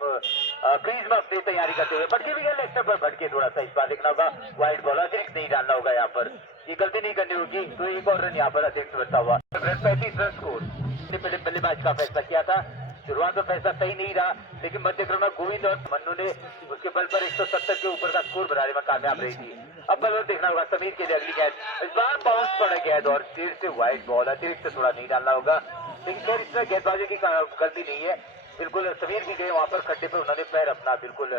क्रीज में अपनी तैयारी करते हुए भटके भी गए लेफ्ट पर भटके थोड़ा सा इस बार देखना होगा वाइट बॉल अतिरिक्त नहीं डालना होगा यहाँ पर ये गलती नहीं करनी होगी तो एक और रन यहाँ पर अतिरिक्त बचता हुआ 35 रन स्कोर पहले बल्लेबाज का फैसला किया था शुरुआत में फैसला सही नहीं रहा लेकिन मध्यक्रम में गोविंद और मन्नू ने उसके बल पर 170 के ऊपर का स्कोर बनाने में कामयाब रही थी। अब बल्लेबाज देखना होगा समीर के लिए अगली गेंद इस बार बाउंस पड़ गया और सिर से वाइट बॉल अतिरिक्त थोड़ा नहीं डालना होगा लेकिन खैर इसमें गेंदबाजी की गलती नहीं है बिल्कुल समीर भी गए वहां पर खड्डे पे उन्होंने पैर अपना बिल्कुल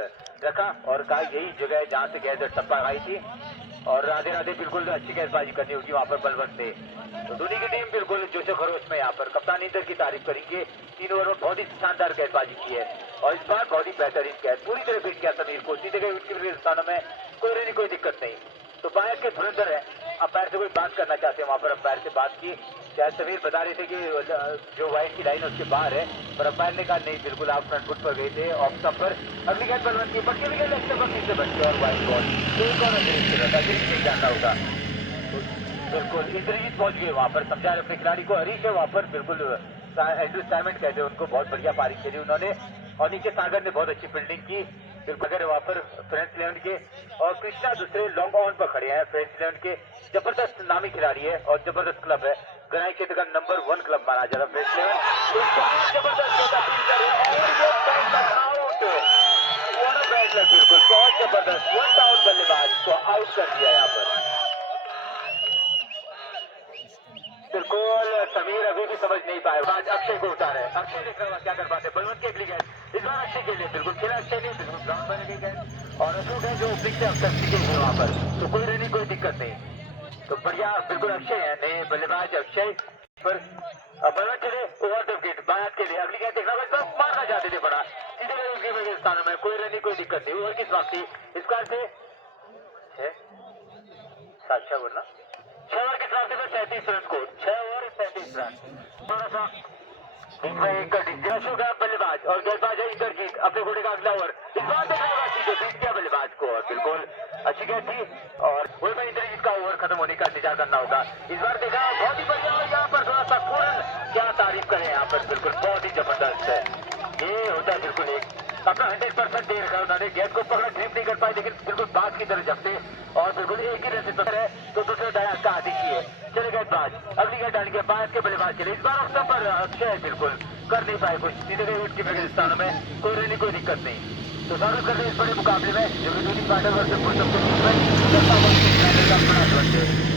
रखा और कहा यही जगह है जहां से गेंद टप्पा आई थी और राधे राधे बिल्कुल अच्छी गेंदबाजी करनी होगी वहां पर बलवंत ने तो दोनों की टीम बिल्कुल जोशो खरोश में यहाँ पर कप्तान इंटर की तारीफ करेंगे 3 ओवर में बहुत ही शानदार गेंदबाजी की है और इस बार बहुत ही बेहतरीन गेंद पूरी तरह फिट किया समीर को सीधे गए उनके स्थानों में कोई दिक्कत नहीं तो बाहर के धुरंधर है अंपायर से कोई बात करना चाहते हैं वहां पर अंपायर से बात की शायद समीर बता रहे थे कि जो वाइट की लाइन है उसके बाहर है पर अंपायर ने कहा नहीं बिल्कुल आप फ्रंट फुट पर गए थे ऑफ स्टंप पर अगली गेंद बलवंत की पटके भी गए लेफ्ट पर नीचे बच्चे और वाइट बॉल एक और अतिरिक्त नहीं जानना होगा बिल्कुल इंद्रजीत पहुंच गए वहां पर समझा अपने खिलाड़ी को हरीश है वहां पर बिल्कुल एंड्रू साइमंड कहते हैं उनको बहुत बढ़िया पारी खेली उन्होंने और नीचे सागर ने बहुत अच्छी फील्डिंग की बिल्कुल वहां पर फ्रेंच लैंड के और कृष्णा दूसरे लॉन्ग ऑन पर खड़े हैं फ्रेंच लैंड के जबरदस्त नामी खिलाड़ी है और जबरदस्त क्लब है गराई क्षेत्र का नंबर 1 क्लब माना जाता है फ्रेंच लैंड बिल्कुल बहुत जबरदस्त वन आउट बल्लेबाज को आउट कर दिया यहाँ पर बिल्कुल समीर अभी भी समझ नहीं पाए आज अक्षय को उतारा है अक्षय देख रहा क्या कर पाते बलवंत के अगली गेंद इस बार अक्षय के लिए बिल्कुल खेला अक्षय नहीं बिल्कुल ग्राउंड बने गई गेंद और अशोक है जो ओपनिंग से अक्सर सीखे हुए वहां पर तो कोई रहनी कोई दिक्कत नहीं तो बढ़िया बिल्कुल अक्षय है नए बल्लेबाज अक्षय पर बलवंत चले ओवर द विकेट बात के लिए अगली गेंद देखना मारना चाहते थे बड़ा सीधे स्थानों में कोई रहनी कोई दिक्कत नहीं ओवर की समाप्ति इस कार से साक्षा बोलना 6 ओवर की समाप्ति में 37 रन स्कोर 6 ओवर 37 रन थोड़ा सा अशोक है बल्लेबाज और गेंदबाज है इंद्रजीत अपने घोड़े का अगला ओवर इस बार देखा होगा सीधे बीत किया बल्लेबाज को और बिल्कुल अच्छी गेंद थी और वही में इंद्रजीत का ओवर खत्म होने का इंतजार करना होगा इस बार देखा बहुत ही बढ़िया और यहाँ पर थोड़ा सा पूरन क्या तारीफ करें यहाँ पर बिल्कुल बहुत ही जबरदस्त है ये होता है बिल्कुल एक अपना 100% दे रखा है उन्होंने गेंद को पकड़ा ग्रिप नहीं कर पाए लेकिन बिल्कुल बात की तरह जमते और बिल्कुल एक ही रन से है तो दूसरे दया का आदि की है चले गेंदबाज अगली गेंद डाल के बाद के बल्लेबाज चले इस बार अवसर पर अक्षय बिल्कुल कर नहीं पाए कुछ सीधे गए उनकी मेरे स्थानों में कोई रहनी कोई दिक्कत नहीं तो स्वागत करते हैं इस बड़े मुकाबले में जो विरोधी पार्टनर वर्सेस पुरुषों के बीच में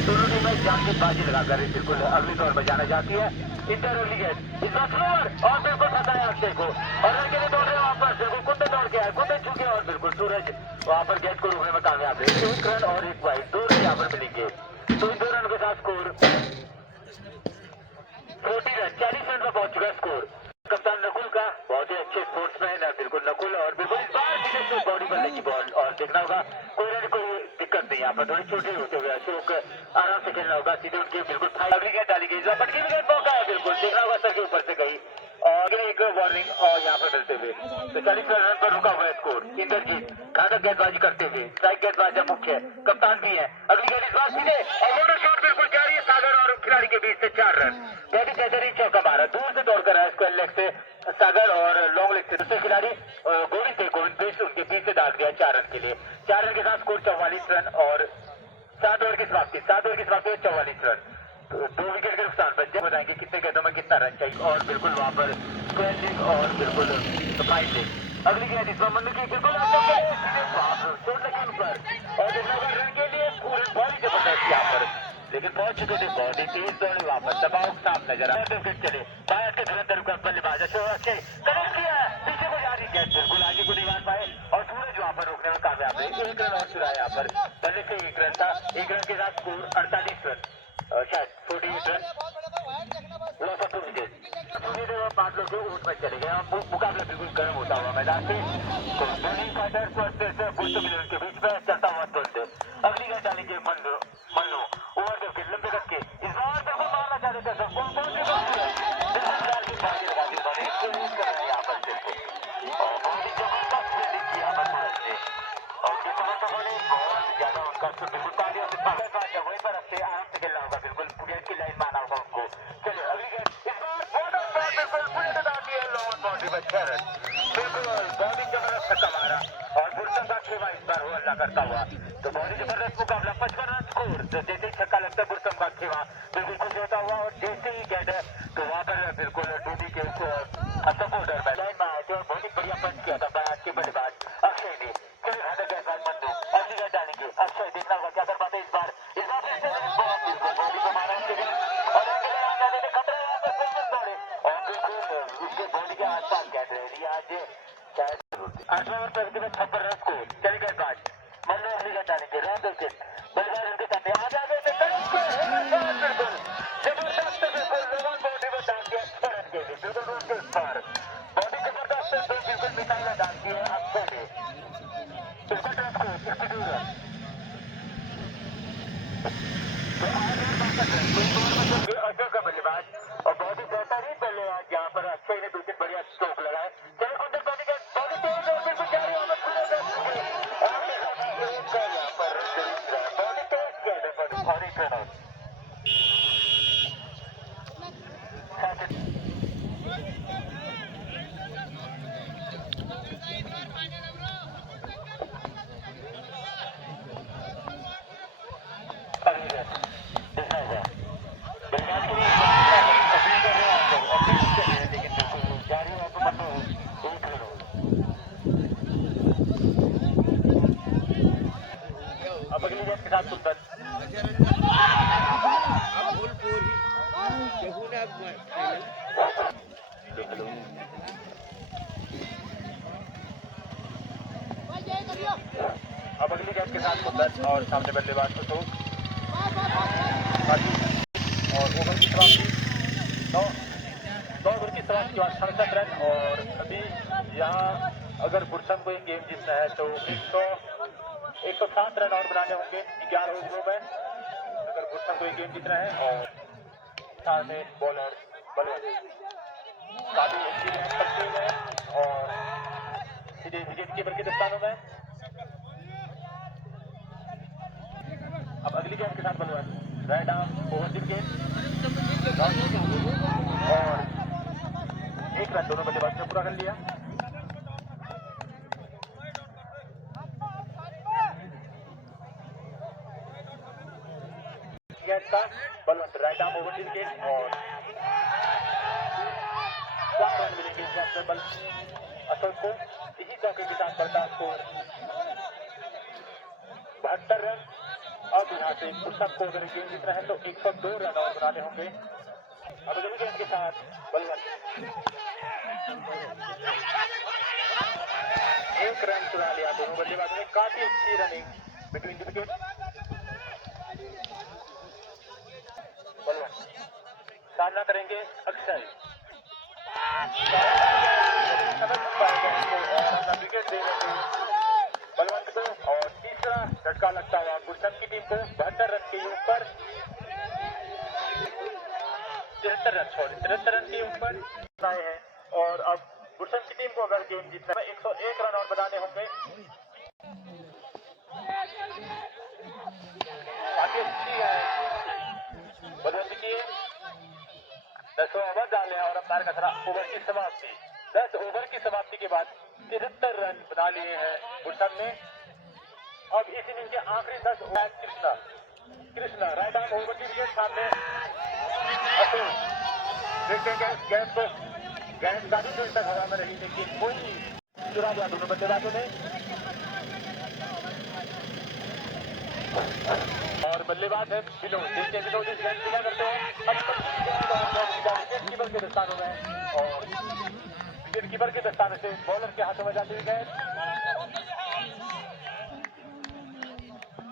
दोनों टीमें जान की बाजी लगाकर बिल्कुल अगले दौर में जाना चाहती है इंटर अगली गेंद इस बार स्लोअर और बिल्कुल फंसाया अक्षय को और रन के लिए दौड़ रहे वहां पर बिल्कुल कुत्ते दौड़ के आए कुत्ते छूके और बिल्कुल सूरज वहां पर गेंद को रोकने में कामयाब है 1 रन और 1 वाइड 2 रन यहाँ पर मिलेंगे तो इन 2 रन के साथ स्कोर 40 रन 40 रन पर पहुंच चुका स्कोर कप्तान नकुल का बहुत ही अच्छे स्पोर्ट्समैन है बिल्कुल नकुल और बिल्कुल इस बार बॉडी बनने की बॉल और देखना होगा कोई दिक्कत नहीं यहाँ पर थोड़े छोटे होते हुए अशोक आराम से खेलना होगा सीधे उनके बिल्कुल अगली गेंद डाली गई पटकी भी गेंद मौका है बिल्कुल देखना होगा सर के ऊपर से गई और एक वार्निंग और यहाँ पर मिलते हुए तो 40 रन पर रुका हुआ है स्कोर इंद्रजीत घातक गेंदबाजी करते हुए स्ट्राइक गेंदबाज मुख्य कप्तान भी है अगली गेंद इस बार सीधे और शॉट बिल्कुल जा रही है सागर और खिलाड़ी के बीच से 4 रन बहुत ही बेहतरीन चौका मारा दूर से दौड़कर आया स्क्वायर लेग से सागर और लॉन्ग लेग से दूसरे खिलाड़ी गोविंद थे गोविंद बेस्ट उनके बीच से डाल दिया 4 रन के लिए 4 रन के साथ स्कोर 44 रन और 7 ओवर की समाप्ति 7 ओवर की समाप्ति में 44 रन 2 विकेट के नुकसान पर बताएंगे कितने गेंदों में कितना रन चाहिए और बिल्कुल वहाँ पर स्क्वायर लेग और बिल्कुल फाइव लेग। अगली गेंद इसमें मनु की बिल्कुल चोट लगी उन पर और रन के लिए पूरी बॉडी जबरदस्त यहाँ पर, लेकिन पहुंच चुके थे, बॉडी तेज दौड़ी वहाँ पर, दबाव साफ नजर आ रहा है। चले बाहर से धुरंधर का बल्लेबाज अच्छे कनेक्ट किया, पीछे को जा रही है, बिल्कुल आगे को नहीं मार पाए और सूरज वहाँ पर रोकने में कामयाब है। एक रन और चुराया यहाँ पर, पहले से एक रन था, एक रन के साथ स्कोर 48 रन, शायद 48 रन। पांच लोग ऊट में चले गए, मुकाबला बिल्कुल गर्म होता हुआ मैदान से बॉलिंग फाइटर्स के बीच में चलता हुआ तुलते। अगली गेंद डालेंगे मन्नू ओवर करके लंबे करके इस बार बिल्कुल मारना चाहते थे सबको, यहाँ पर और बहुत ही जबरदस्त फील्डिंग की यहाँ पर सूरज ने और जिस समय बहुत ज्यादा उनका बिल्कुल तालियों से वहीं पर अच्छे आराम से खेलना होगा, बिल्कुल गेंद की लाइन माना होगा उनको। चलिए अगली गेंद इस बार बिल्कुल बॉडी जबरदस्त छक्का मारा और गुरसम का खेमा इस बार हो अल्लाह करता हुआ, तो बॉडी जबरदस्त मुकाबला 55 रन स्कोर। तो जैसे ही छक्का लगता है गुरसम का खेमा बिल्कुल खुश होता हुआ और जैसे ही गेंद तो वहाँ पर बिल्कुल डूबी के सपोर्टर लाइन में आए थे और बहुत ही बढ़िया पंच किया था आज के बल्लेबाज अक्षय ने। चलिए भागा गेंदबाज मन्नू अगली गेंद डालेंगे, अक्षय देखना होगा क्या कर पाते इस बार बिल्कुल बॉडी को मारा और उसके बॉडी के आसपास कैच रह रही है आज शायद 8 ओवर पर 56 रन को। चल गेंदबाज मन्नू अगली गेंद डालेंगे, राहुल बल्लेबाज उनके सामने आ जाते बिल्कुल जबरदस्त बिल्कुल बॉडी में डाल दिया रन के लिए बिल्कुल उसके पर बॉडी जबरदस्त बिल्कुल मिसाइल डाल दी है अक्षय ने बिल्कुल अक्षय का बल्लेबाज और बहुत ही बेहतरीन बल्लेबाज यहाँ पर अक्षय ने 2-3 बढ़िया स्ट्रोक लगाए। चलो कुंदन बॉडी तेज और बिल्कुल जा रही है यहाँ पर बॉडी तेज गेंद है और एक रन आउट। अब अगली गेंद के साथ कुंदन अब अगली गेंद के साथ कुंदन और सामने बल्लेबाज को और ओवर की समाप्ति 9 ओवर की समाप्ति के बाद 67 रन और अभी यहाँ अगर गुरसम को एक गेम जीतना है तो 107 रन और बनाने होंगे 11 ओवरों में अगर गुरसम को एक गेम जीतना है। और सामने बॉलर बलवंत काफी अच्छी है और सीधे विकेट कीपर के दस्तानों में। अब अगली गेंद के साथ Balwant right arm over the wicket और एक रन दोनों बल्लेबाज ने पूरा कर लिया। Balwant right arm over the wicket और 4 रन मिलेंगे इस बल अशोक को, इसी चौके के साथ बढ़ता स्कोर 72 रन। अब यहाँ से गुरसम को अगर गेम जीतना है तो 102 रन और बनाने होंगे। अब अगली गेंद के साथ बलवंत 1 रन चुरा लिया दोनों बल्लेबाजों ने, काफी अच्छी running between the wicket. Balwant सामना करेंगे अक्षय विकेट दे रहे थे बलवंत को और तीसरा झटका लगता हुआ गुरसम की टीम को 72 रन के योग पर 73 रन के योग पर आए हैं। और अब गुरसम की टीम को अगर गेम जीतना है 101 रन और बनाने होंगे। काफी अच्छी है बलवंत की 10 ओवर डाले और अंपायर का खरा ओवर की समाप्ति। 10 ओवर की समाप्ति के बाद 73 रन बना लिए हैं गुरसम ने। अब इस इनिंग के आखिरी 10 over Krishna right arm over की विकेट सामने अशोक देखते हैं गैस काफी देर तक हवा में रही, लेकिन कोई चुरा दिया दोनों बल्लेबाजों ने। और बल्लेबाज है बिनो, देखते हैं बिनो जिस गेंद पीला करते हैं कीपर के दस्तानों में, और विकेट कीपर के दस्ताने से बॉलर के हाथों में जाती हुई गेंद।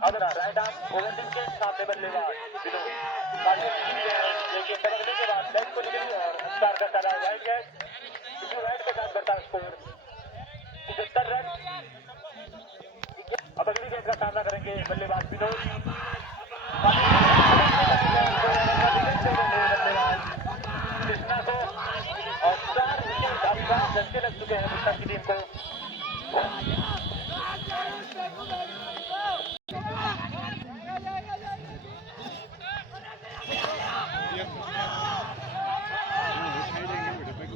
अगला राइट आर्म ओवरटिंग के सामने बल्लेबाज बिनो, लेकिन पकड़ने के बाद लेग को निकली और स्टार करता रहा वाइड गेंद, वाइड के साथ बढ़ता स्कोर 75 रन। अब अगली गेंद का सामना करेंगे बल्लेबाज विनोद, कृष्णा को, और 4 विकेट अभी 5 झटके लग चुके हैं मुस्तान की टीम को।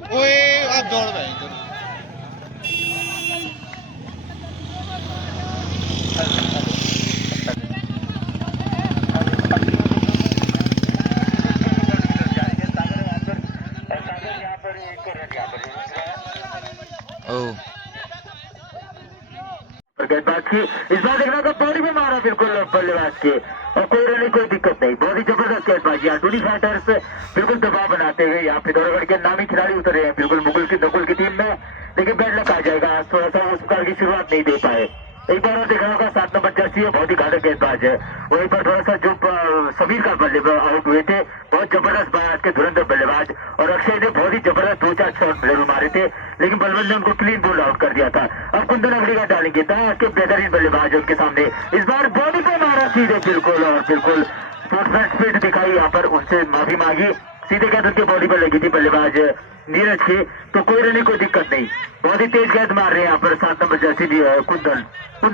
ओए अब दौड़ रहे हैं गेंदबाज की इस बार देखना तो बॉडी में मारा बिल्कुल बल्लेबाज के, और कोई रन कोई दिक्कत नहीं, बहुत ही जबरदस्त गेंदबाजी। टूडी फाइटर्स बिल्कुल दबाव बनाते हुए यहाँ पे पिथौरागढ़ के नामी खिलाड़ी उतरे हैं बिल्कुल नकुल की टीम में, लेकिन बैड लक आ जाएगा, थोड़ा सा उस प्रकार की शुरुआत नहीं दे पाए। एक बार और देखा होगा 7 नंबर जर्सी है, बहुत ही घातक गेंदबाज है। वहीं पर थोड़ा सा जो समीर का बल्लेबाज आउट हुए थे, बहुत जबरदस्त आज के धुरंधर बल्लेबाज, और अक्षय ने बहुत ही जबरदस्त 2-4 शॉट जरूर मारे थे, लेकिन बलवंत ने उनको क्लीन बोल आउट कर दिया था। अब कुंदन अगली का डालेंगे के बेहतरीन बल्लेबाज उनके सामने, इस बार बॉडी पे मारा सीधे बिल्कुल, और बिल्कुल स्पोर्ट्समैन स्पिरिट दिखाई यहाँ पर, उनसे माफी मांगी, सीधे गेंद उनके बॉडी पर लगी थी बल्लेबाज नीरज की, तो कोई रहने कोई दिक्कत नहीं, बहुत ही तेज गेंद मार रहे हैं यहाँ पर 7 नंबर जर्सी भी कुंदन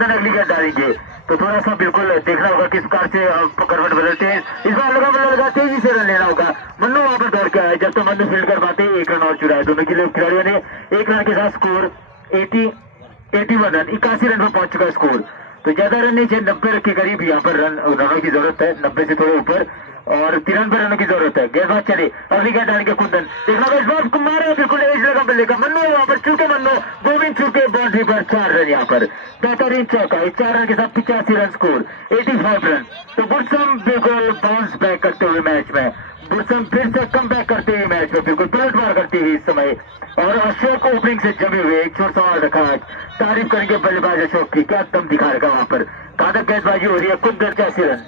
अगली गेंद डालेंगे, तो थोड़ा सा बिल्कुल देखना होगा किस प्रकार से करवट बदलते हैं। इस बार लगा तेजी से रन लेना होगा। मन्नू वहां पर दौड़ के आया, जब तो मन्नू फील्ड कर पाते 1 रन और चुराया, दोनों खिलाड़ियों ने 1 रन के साथ स्कोर 81 रन, 81 रन पर पहुंच चुका स्कोर, तो ज्यादा रन नहीं चाहिए, 90 के करीब यहाँ पर रनों की जरूरत है, 90 से थोड़े ऊपर, और 93 रनों की जरूरत है। गेंदबाज चले, अगली गेंद डालेंगे कुंदन, देखना इस बार मारे बिल्कुल एज लगा बल्ले का, मन्नू वहां पर चूके, मन्नू गोविंद चूके बाउंड्री पर 4 रन, यहाँ पर बेहतरीन चौका, 4 रन के साथ 85 रन स्कोर, 85 रन। तो बुरसम बिल्कुल बाउंस बैक करते हुए मैच में, बुरसम फिर से कम बैक करते हुए मैच में, बिल्कुल पलटवार करते हुए इस समय, और अशोक ओपनिंग से जमे हुए एक छोर सवाल रखा आज, तारीफ करेंगे बल्लेबाज अशोक की, क्या दम दिखा रखा वहां पर, घातक गेंदबाजी हो रही है। कुंदन 85 रन,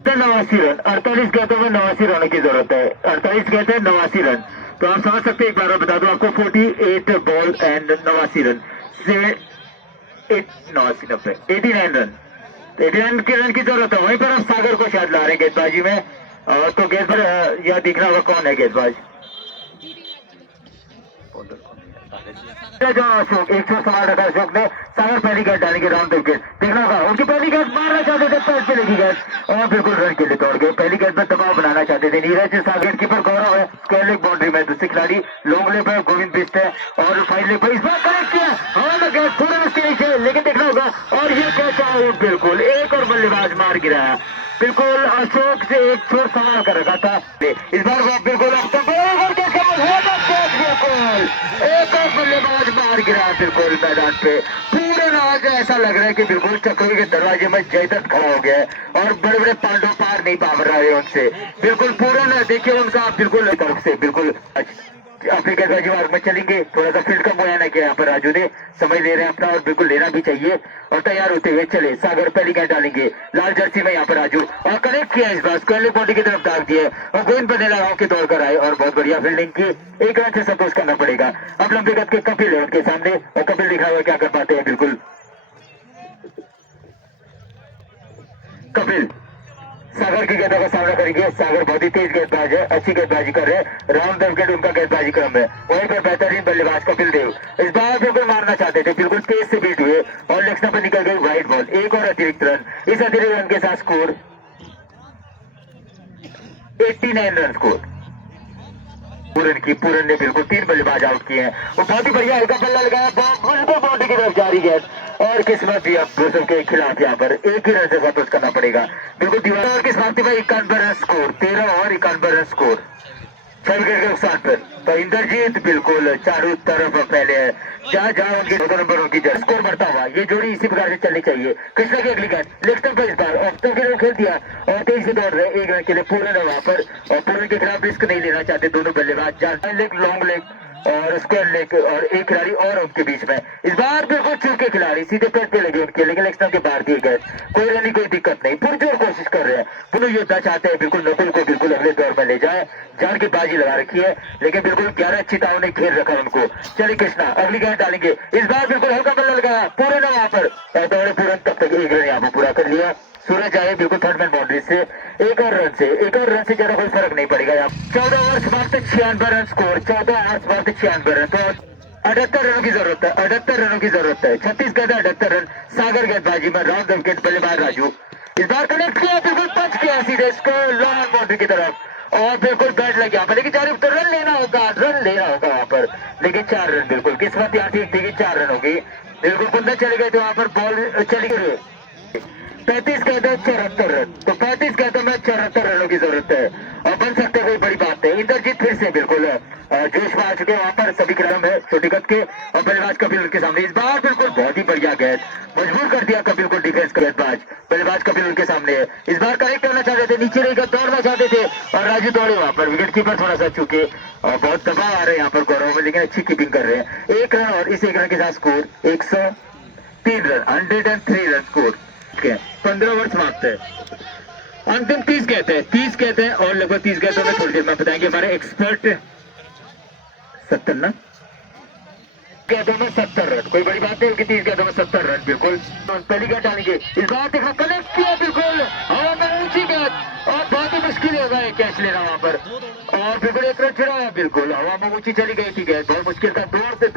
89 रन, 48 गेंदों में 89 रनों की जरूरत है, 48 गेंद है 89 रन, तो आप समझ सकते हैं, एक बार बता दूं आपको 48 बॉल एंड 89 रन से 89 रन, 89 के रन की जरूरत है। वहीं पर आप सागर को शायद ला रहे हैं गेंदबाजी में, और तो गेंद पर यह दिखना होगा कौन है गेंदबाज, अशोक, एक छोर सवाल रखा अशोक ने, सागर पहली गेंद डालेंगे राउंड विकेट, देखना होगा उनकी पहली गेंद मारना चाहते थे, पैर पे लगी गेंद, और बिल्कुल रन के लिए दौड़ गए, पहली गेंद पर दबाव बनाना चाहते थे नीरज, सागर कीपर गौरव है, स्क्वायर लेग बाउंड्री में, दूसरे खिलाड़ी लॉन्ग लेग पर गोविंद बिस्ट है, और फाइन लेग पर इस बार कनेक्ट किया, थोड़ा मुश्किल नीचे, लेकिन देखना होगा, और ये कैच आउट, बिल्कुल एक और बल्लेबाज मार गिराया, बिल्कुल अशोक से एक छोर सवाल कर रखा था, इस बार वो बिल्कुल एक और बल्लेबाज मार गिरा बिल्कुल मैदान पे, पूरे आज ऐसा लग रहा है कि बिल्कुल चक्रों के दरवाजे में जयदत्त खड़ा हो गया है, और बड़े बड़े पांडव पार नहीं पा रहा है उनसे, बिल्कुल पूरा ना देखिए उनका बिल्कुल तरफ से बिल्कुल अपने गेंदबाजी मार्ग में चलेंगे, थोड़ा सा फील्ड का मुआयना किया यहाँ पर राजू ने, समय ले रहे हैं अपना, और बिल्कुल लेना भी चाहिए, और तैयार होते हुए चले, सागर पहली गेंद डालेंगे लाल जर्सी में यहाँ पर राजू, और कनेक्ट किया इस बार स्क्वायर लेग बॉडी की तरफ दाग दिया, और गोविंद बने लगाओ के दौड़ कर आए, और बहुत बढ़िया फील्डिंग की, 1 रन से संतोष करना पड़ेगा। अब लंबे कद के कपिल है उनके सामने, और कपिल दिखा हुआ क्या कर पाते हैं, बिल्कुल कपिल सागर की गेंदों का सामना करेंगे, सागर बहुत ही तेज गेंदबाज है, अच्छी गेंदबाजी कर रहे हैं, राउंड द विकेट उनका गेंदबाजी क्रम है, वहीं पर बेहतरीन बल्लेबाज कपिल देव इस बार बिल्कुल मारना चाहते थे, बिल्कुल तेज से बीट हुए, और लेग स्टंप पर निकल गई वाइड बॉल, एक और अतिरिक्त रन, इस अतिरिक्त रन के साथ स्कोर 89 रन स्कोर, पूरन ने बिल्कुल 3 बल्लेबाज आउट किए हैं और बहुत ही बढ़िया हल्का बल्ला लगाया, बिल्कुल बाउंड्री की तरफ जा रही है और किस्मत भी अब ब्रूसम के खिलाफ यहाँ पर एक ही रन से वापस करना पड़ेगा। बिल्कुल दीवार और की समाप्ति में 91 रन स्कोर, 13 और 91 रन स्कोर 6 विकेट के नुकसान पर। तो इंद्रजीत बिल्कुल चारों तरफ पहले है, जहाँ जहाँ उनके 2 नंबरों की जड़ स्कोर बढ़ता हुआ, ये जोड़ी इसी प्रकार से चलनी चाहिए। कृष्णा की अगली गेंद लेग स्टंप पर, इस बार ऑफ स्टंप के लिए खेल दिया और तेजी से दौड़ रहे 1 रन के लिए पूरन है वहां पर और पूरन के खिलाफ रिस्क नहीं लेना चाहते दोनों बल्लेबाज। जान लेग, लॉन्ग लेग और स्क्वायर लेग और एक खिलाड़ी और उनके बीच में इस बार बिल्कुल चूके खिलाड़ी सीधे पेट पे लगे उनके, लेकिन लेग स्टंप के बाहर दिए गए, कोई रन कोई दिक्कत नहीं, पुरजोर कोशिश कर रहे हैं दोनों योद्धा, चाहते हैं बिल्कुल नकुल को बिल्कुल अगले दौर में ले जाए, जान की बाजी लगा रखी है लेकिन बिल्कुल 11 चिताओं ने घेर रखा उनको। चलिए कृष्णा अगली गेंद डालेंगे, इस बार बिल्कुल हल्का बल्ला लगाया पूरन है वहां पर, दौड़े पूरन तब तक 1 रन यहाँ पर पूरा कर लिया। सूरज आए बिल्कुल थर्ड मैन बाउंड्री से, एक और रन से ज्यादा कोई फर्क नहीं पड़ेगा यहाँ। 14 ओवर समाप्त 96 रन स्कोर, 14 ओवर समाप्त 96 रन, तो 78 रनों की जरूरत है, 78 रनों की जरूरत है। 36 गेंद 78 रन, सागर गेंदबाजी में राउंड विकेट बल्लेबाज राजू इस बार कनेक्ट किया, बिल्कुल पंच किया सीधे स्कोर लॉन्ग बाउंड्री की तरफ और बिल्कुल बैट लग गया, लेकिन चार तो रन लेना होगा वहां पर, लेकिन 4 रन बिल्कुल किस्मत यहाँ ठीक थी कि 4 रन होगी, बिल्कुल कुंदन चले गए थे वहां पर, बॉल चली गई 35 गेंदों 74 रन, तो 35 गेंदों में 74 रनों की जरूरत है और बन सकते कोई बड़ी बात है। इंद्रजीत फिर से बिल्कुल जोश में आ चुके हैं वहां पर, सभी खिलाड़ियों में छोटी कद के और बल्लेबाज कपिल उनके सामने, इस बार बिल्कुल बहुत ही बढ़िया गेंद, मजबूर कर दिया कपिल को डिफेंस का गेंदबाज, बल्लेबाज कपिल उनके सामने है, इस बार करेक्ट करना चाहते थे, नीचे रहकर दौड़ना चाहते थे और राजू दौड़े वहां पर, विकेट कीपर थोड़ा सा चूके और बहुत दबाव आ रहे हैं यहाँ पर गौरव में, लेकिन अच्छी कीपिंग कर रहे हैं। 1 रन और इस 1 रन के साथ score 103 run, 103 run score. 15 over समाप्त है, अंतिम 30 कहते हैं और लगभग 30 गेंदों में थोड़ी देर में बताएंगे हमारे एक्सपर्ट। 70 ना गेंदों में 70 रन, कोई बड़ी बात नहीं उनकी 30 गेंदों में 70 रन, बिल्कुल पहली गेंद डालेंगे, इस बार देखा कनेक्ट किया बिल्कुल हवा में ऊंची गेंद और बहुत ही मुश्किल होगा कैच लेना वहां पर और बिल्कुल 1 रन छिड़ा, बिल्कुल हवा में ऊंची चली गई थी गेंद, बहुत मुश्किल था, दूर से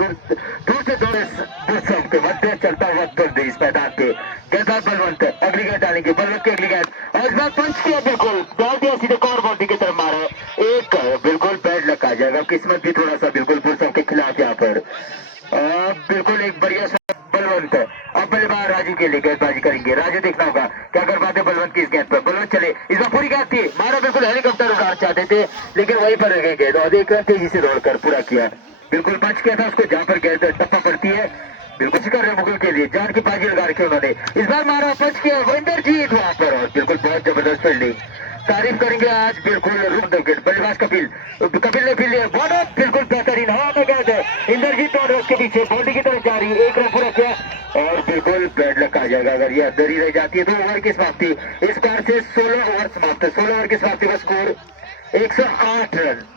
के मध्य चलता हुआ तुरंत इस मैदान पे गेंदबाज बलवंत अगली गेंद डालेंगे, बलवंत की अगली गेंद और इस बार पंच किया, बिल्कुल डाल दिया सीधे कॉर्नर बाउंड्री की तरफ मारा, एक बिल्कुल बैट लग आ जाएगा, किस्मत भी थोड़ा सा बिल्कुल पुरुषों के खिलाफ यहाँ पर बिल्कुल एक बढ़िया बलवंत है। अब बल्लेबाज राजू के लिए गेंदबाजी करेंगे, राजू देखना होगा क्या कर पाते बलवंत की इस गेंद पर, बलवंत चले इस बार पूरी गेंद थी, मारा बिल्कुल हेलीकॉप्टर उड़ाना चाहते थे लेकिन वहीं पर रह गए गेंद और 1 रन तेजी से दौड़कर पूरा किया, बिल्कुल पंच किया था उसको जहाँ पर गेंद टप्पा पड़ती है, बिल्कुल कर रहे मुगल के लिए जान की बाजी लगा रखी उन्होंने, इस बार मारा पंच किया इंद्रजीत वहां पर और बिल्कुल बहुत जबरदस्त फील्डिंग, तारीफ करेंगे आज बिल्कुल विकेट बल्लेबाज कपिल ने फील्ड बॉर्डर बिल्कुल बेहतरीन हवा में गए थे, इंद्रजीत और उसके पीछे बाउंड्री की तरफ जा रही है, 1 रन पूरा किया और बिल्कुल बैट लग आ जाएगा अगर ये अंदर ही रह जाती है। 2 ओवर की समाप्ति, इस बार से 16 ओवर समाप्त, 16 ओवर की समाप्ति का स्कोर 108 रन,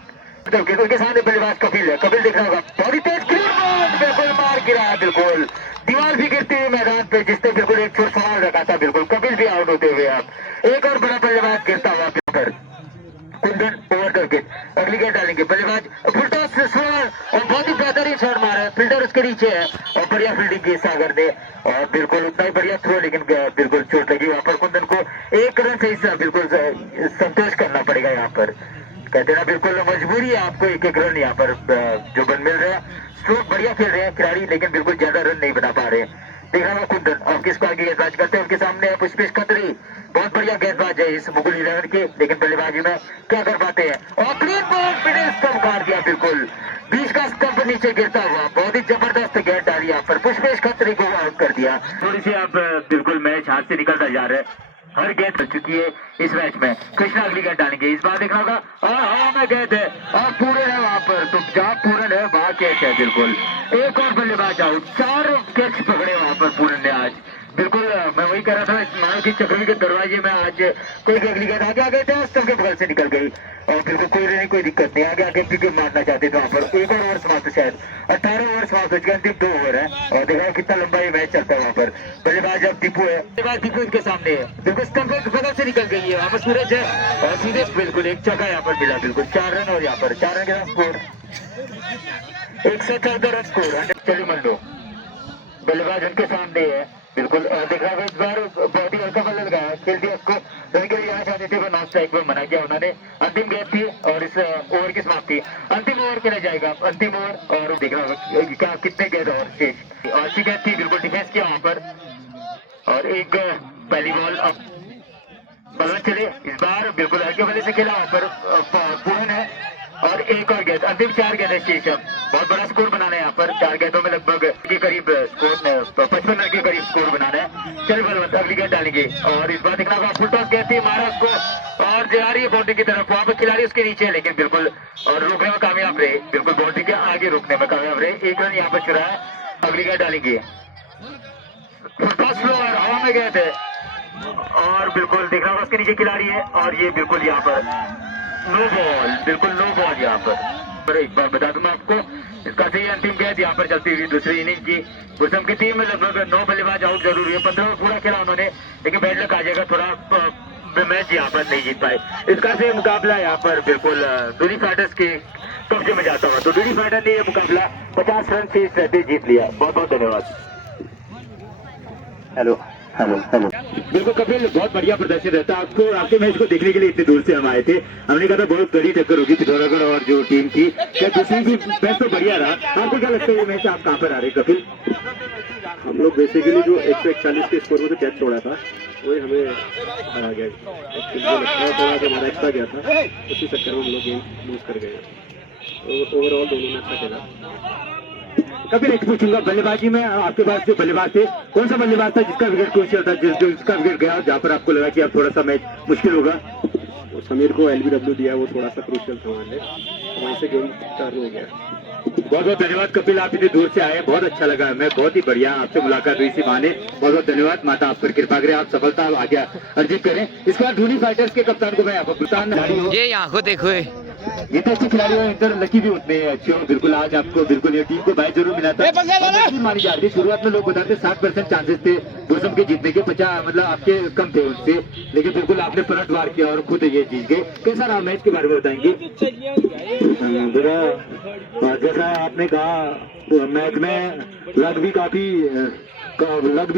उनके सामने बल्लेबाज कपिल है, कपिल देखना होगा बहुत ही तेज बिल्कुल मार गिरा, बिल्कुल दीवार भी गिरती हुई मैदान पे जिसने बिल्कुल एक छोटा सवाल रखा था, बिल्कुल कपिल भी आउट होते हुए अब एक और बड़ा बल्लेबाज गिरता हुआ पर कुंदन ओवर करके अगली गेंद डालेंगे, बल्लेबाज फुल टॉस और बहुत ही बेहतरीन शॉट मारा है, फील्डर उसके नीचे है और बढ़िया फील्डिंग की सागर ने और बिल्कुल उतना ही बढ़िया थ्रो, लेकिन बिल्कुल चोट लगी वहां पर, कुंदन को 1 रन से ही बिल्कुल संतोष करना पड़ेगा यहाँ पर, कहते ना बिल्कुल मजबूरी है आपको 1-1 रन यहाँ पर जो बन मिल रहे हैं, स्ट्रोक बढ़िया खेल रहे हैं खिलाड़ी लेकिन बिल्कुल ज्यादा रन नहीं बना पा रहे हैं। देख रहा हूँ कुंदन और किसको आगे गेंदबाज करते हैं, उनके सामने है पुष्पेश खत्री, बहुत बढ़िया गेंदबाज है इस मुगल 11 के, लेकिन बल्लेबाजी में क्या कर पाते हैं और क्लीन बॉल मिडिल स्टंप काट दिया, बिल्कुल 20 का स्टंप नीचे गिरता हुआ, बहुत ही जबरदस्त गेंद डाली यहाँ पर, पुष्पेश खत्री को आउट कर दिया। थोड़ी सी आप बिल्कुल मैच हाथ से निकलता जा रहा है, हर गेंद बच चुकी है इस मैच में, कृष्णा अगली गेंद डालेंगे, इस बार देखना होगा और हवा में गेंद है और पूरन है वहां पर, तो जहाँ पूरन है वहां कैच है, बिल्कुल एक और बल्लेबाज आउट, 4 कैच पकड़े वहां पर पूरन ने आज, बिल्कुल मैं वही कह रहा था मानो की चक्रवी के दरवाजे में आज कोई अगली गेंद आगे आ गए थे स्टंप के बगल से निकल गई और बिल्कुल कोई दिक्कत नहीं, आगे विकेट मारना चाहते थे वहां पर। 1 और ओवर समाप्त, शायद 18 ओवर समाप्त हो चुके, अंतिम 2 ओवर है और देखा कितना लंबा ये मैच चलता है वहां पर। बल्लेबाज अब दीपू है, बल्लेबाज दीपू इनके सामने है, बिल्कुल स्टंप के बगल से निकल गई है, वहां पर सूरज है और सीधे बिल्कुल एक चौका यहाँ पर मिला, बिल्कुल 4 रन और यहाँ पर 4 रन का स्कोर 114 रन स्कोर। चलिए मंडो बल्लेबाज उनके सामने है बिल्कुल देख रहा है इस बार बहुत ही हल्का बल्ला लगाया, खेल दिया उसको रन के लिए आना चाहते थे पर नॉन स्ट्राइक पर मना किया उन्होंने। अंतिम गेंद थी और इस ओवर की समाप्ति, अंतिम ओवर खेला जाएगा, अंतिम ओवर। और देख रहा होगा क्या कितने गेंद और शेष, और अच्छी गेंद थी, बिल्कुल डिफेंस किया वहां पर। और एक पहली बॉल अब बल्ला चले, इस बार बिल्कुल हल्के बल्ले से खेला वहां पर पूर्ण है। और एक और गेंद, अंतिम 4 गेंद है शेष। बहुत बड़ा स्कोर बनाना है यहाँ पर, 4 गेंदों में लगभग के करीब स्कोर 55 रन के करीब स्कोर बनाना है। चल बलवंत अगली गेंद डालेंगे और इस बार देखना होगा फुल टॉस गेंद थी, मारा उसको और जा रही है बाउंड्री की तरफ, वहां पर खिलाड़ी उसके नीचे, लेकिन बिल्कुल और रोकने में कामयाब रहे, बिल्कुल बाउंड्री के आगे रोकने में कामयाब रहे। 1 रन यहाँ पर चुरा है, अगली गेंद डालेंगे। फुल टॉस फ्लोर हवा में गए थे और बिल्कुल देखना होगा उसके नीचे खिलाड़ी है और ये बिल्कुल यहाँ पर नो बॉल, बिल्कुल नो बॉल यहाँ पर। एक बार बता दूं मैं आपको, इसका सही अंतिम गेंद यहाँ पर चलती हुई दूसरी इनिंग की। गुरसम की टीम में लगभग 9 बल्लेबाज आउट जरूर हुए, 15 में पूरा खेला उन्होंने, लेकिन बैड लक आ जाएगा थोड़ा, मैच यहाँ पर नहीं जीत पाए। इसका सही मुकाबला यहाँ पर बिल्कुल दूरी फाइटर्स के कब्जे में जाता हुआ, तो दूरी फाइटर ने ये मुकाबला 50 रन से रहते जीत लिया। बहुत बहुत धन्यवाद। हेलो हेलो हेलो, बिल्कुल कपिल बहुत बढ़िया प्रदर्शन रहता है आपको, आपके मैच को देखने के लिए इतने दूर से हम आए थे। हमने कहा था बहुत कड़ी टक्कर होगी पिथौरागढ़ और जो टीम थी, क्या दूसरी भी मैच तो बढ़िया रहा। आपको क्या लगता है ये मैच आप कहाँ पर आ रहे कपिल? हम लोग बेसिकली जो 141 के स्कोर में तो कैच छोड़ा था वही हमें हरा गया, थोड़ा सा हमारा एक्स्ट्रा गया था, उसी चक्कर में हम लोग गेम लूज कर गए। ओवरऑल दोनों ने अच्छा खेला। कपिल एक पूछूंगा, बल्लेबाजी में आपके पास जो बल्लेबाज थे, कौन सा बल्लेबाज था जिसका विकेट क्रूशियल था, जिसका विकेट गया जहाँ पर आपको लगा कि अब थोड़ा सा मैच मुश्किल होगा? और समीर को LBW दिया, वो थोड़ा सा क्रूशियल था हमारे, वहीं से गेम टर्न हो गया। बहुत बहुत धन्यवाद कपिल, आप इतनी दूर से आए, बहुत अच्छा लगा हमें, बहुत ही बढ़िया आपसे मुलाकात हुई इसी बहाने। बहुत बहुत धन्यवाद, माता आप पर कृपा करें, आप सफलता आगे अर्जित करें। इसके बाद धोनी फाइटर्स के कप्तान को मैं आपको ये यहाँ को देखो, ये तो अच्छे खिलाड़ी हो, इंटर लकी भी उतने अच्छे हो। बिल्कुल आज आपको बिल्कुल ये टीम को बाय जरूर मिला था, मानी जा रही थी। शुरुआत में लोग बताते 60% चांसेस थे गुरसम के जीतने के, 50 मतलब आपके कम थे उससे, लेकिन बिल्कुल आपने पलटवार किया और खुद ये जीत गए। कैसा रहा मैच के बारे में बताएंगे? जैसा आपने कहा मैच में लक भी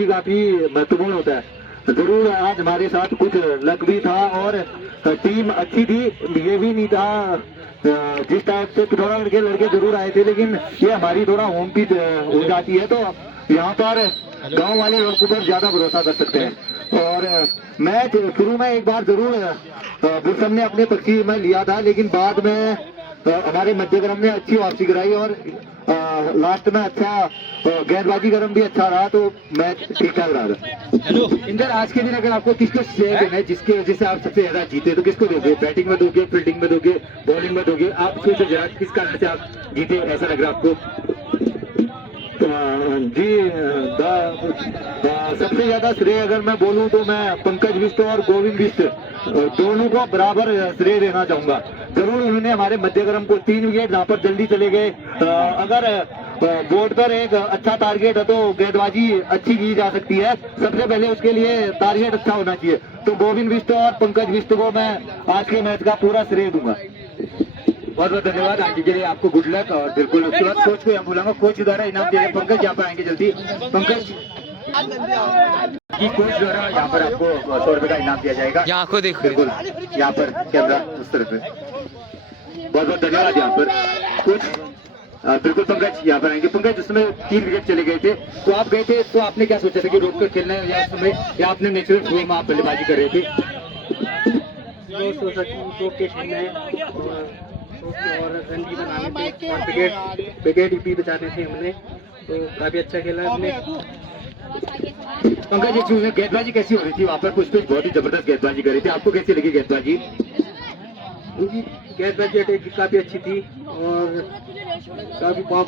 काफी महत्वपूर्ण होता है। जरूर आज हमारे साथ कुछ लक भी था और टीम अच्छी थी, ये भी नहीं था जिस टाइप से पिथौरागढ़ के लड़के जरूर आए थे, लेकिन ये हमारी थोड़ा होम पिच हो जाती है, तो यहाँ पर गांव वाले लोग ऊपर ज्यादा भरोसा कर सकते हैं। और मैच शुरू में एक बार जरूर गुरसम ने अपने पक्ष में लिया था, लेकिन बाद में हमारे मध्यक्रम ने अच्छी वापसी कराई और लास्ट में अच्छा गेंदबाजी क्रम भी अच्छा रहा, तो मैच ठीक ठाक रहा। इंदर आज के दिन अगर आपको किसको श्रेय देना है जिसकी वजह से आप सबसे ज्यादा जीते, तो किसको दोगे? बैटिंग में दोगे, फील्डिंग में दोगे, बॉलिंग में दोगे? आप सोचो जरा किस कारण से आप जीते, ऐसा लग रहा है आपको? जी सबसे ज्यादा श्रेय अगर मैं बोलूं तो मैं पंकज बिष्ट और गोविंद बिष्ट दोनों को बराबर श्रेय देना चाहूंगा। जरूर उन्होंने हमारे मध्यक्रम को 3 विकेट जहाँ पर जल्दी चले गए। अगर बोर्ड पर एक अच्छा टारगेट है तो गेंदबाजी अच्छी की जा सकती है, सबसे पहले उसके लिए टारगेट अच्छा होना चाहिए। तो गोविंद बिष्ट और पंकज बिष्ट को मैं आज के मैच का पूरा श्रेय दूंगा। बहुत बहुत धन्यवाद आज के लिए, आपको गुड लक। और बिल्कुल उसके बाद कोच को यहाँ बुलाऊंगा, कोच द्वारा इनाम दे रहे हैं। पंकज यहाँ पर आएंगे जल्दी, पंकज जी कोच द्वारा यहाँ पर आपको 100 रुपए का इनाम दिया जाएगा। यहाँ को देखो, बिल्कुल यहाँ पर कैमरा उस तरफ है। बहुत बहुत धन्यवाद यहाँ पर कोच। बिल्कुल पंकज यहाँ पर आएंगे। पंकज उसमें 3 विकेट चले गए थे, तो आप गए थे तो आपने क्या सोचा था कि रोक कर खेलना है या समय, या आपने नेचुरल फ्लो में आप बल्लेबाजी कर रहे थे? और रन भी बनाने थे, विकेट भी बचाने थे हमने, तो काफी अच्छा खेला हमने। पंकज जी में गेंदबाजी कैसी हो रही थी वहाँ पर? कुछ बहुत ही जबरदस्त गेंदबाजी कर रही थी, आपको कैसी लगी गेंदबाजी? उनकी गेंदबाजी काफी अच्छी थी और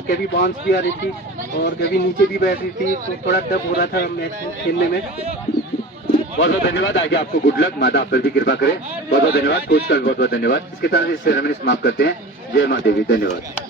कभी बाउंस भी आ रही थी और कभी नीचे भी बैठ रही थी, तो थोड़ा टफ हो रहा था मैच खेलने में। बहुत बहुत धन्यवाद, आगे आपको गुड लक, माता आप पर भी कृपा करें। बहुत बहुत धन्यवाद कोच का, बहुत बहुत धन्यवाद। इसके साथ इस सेरेमनी समाप्त करते हैं। जय माता देवी, धन्यवाद।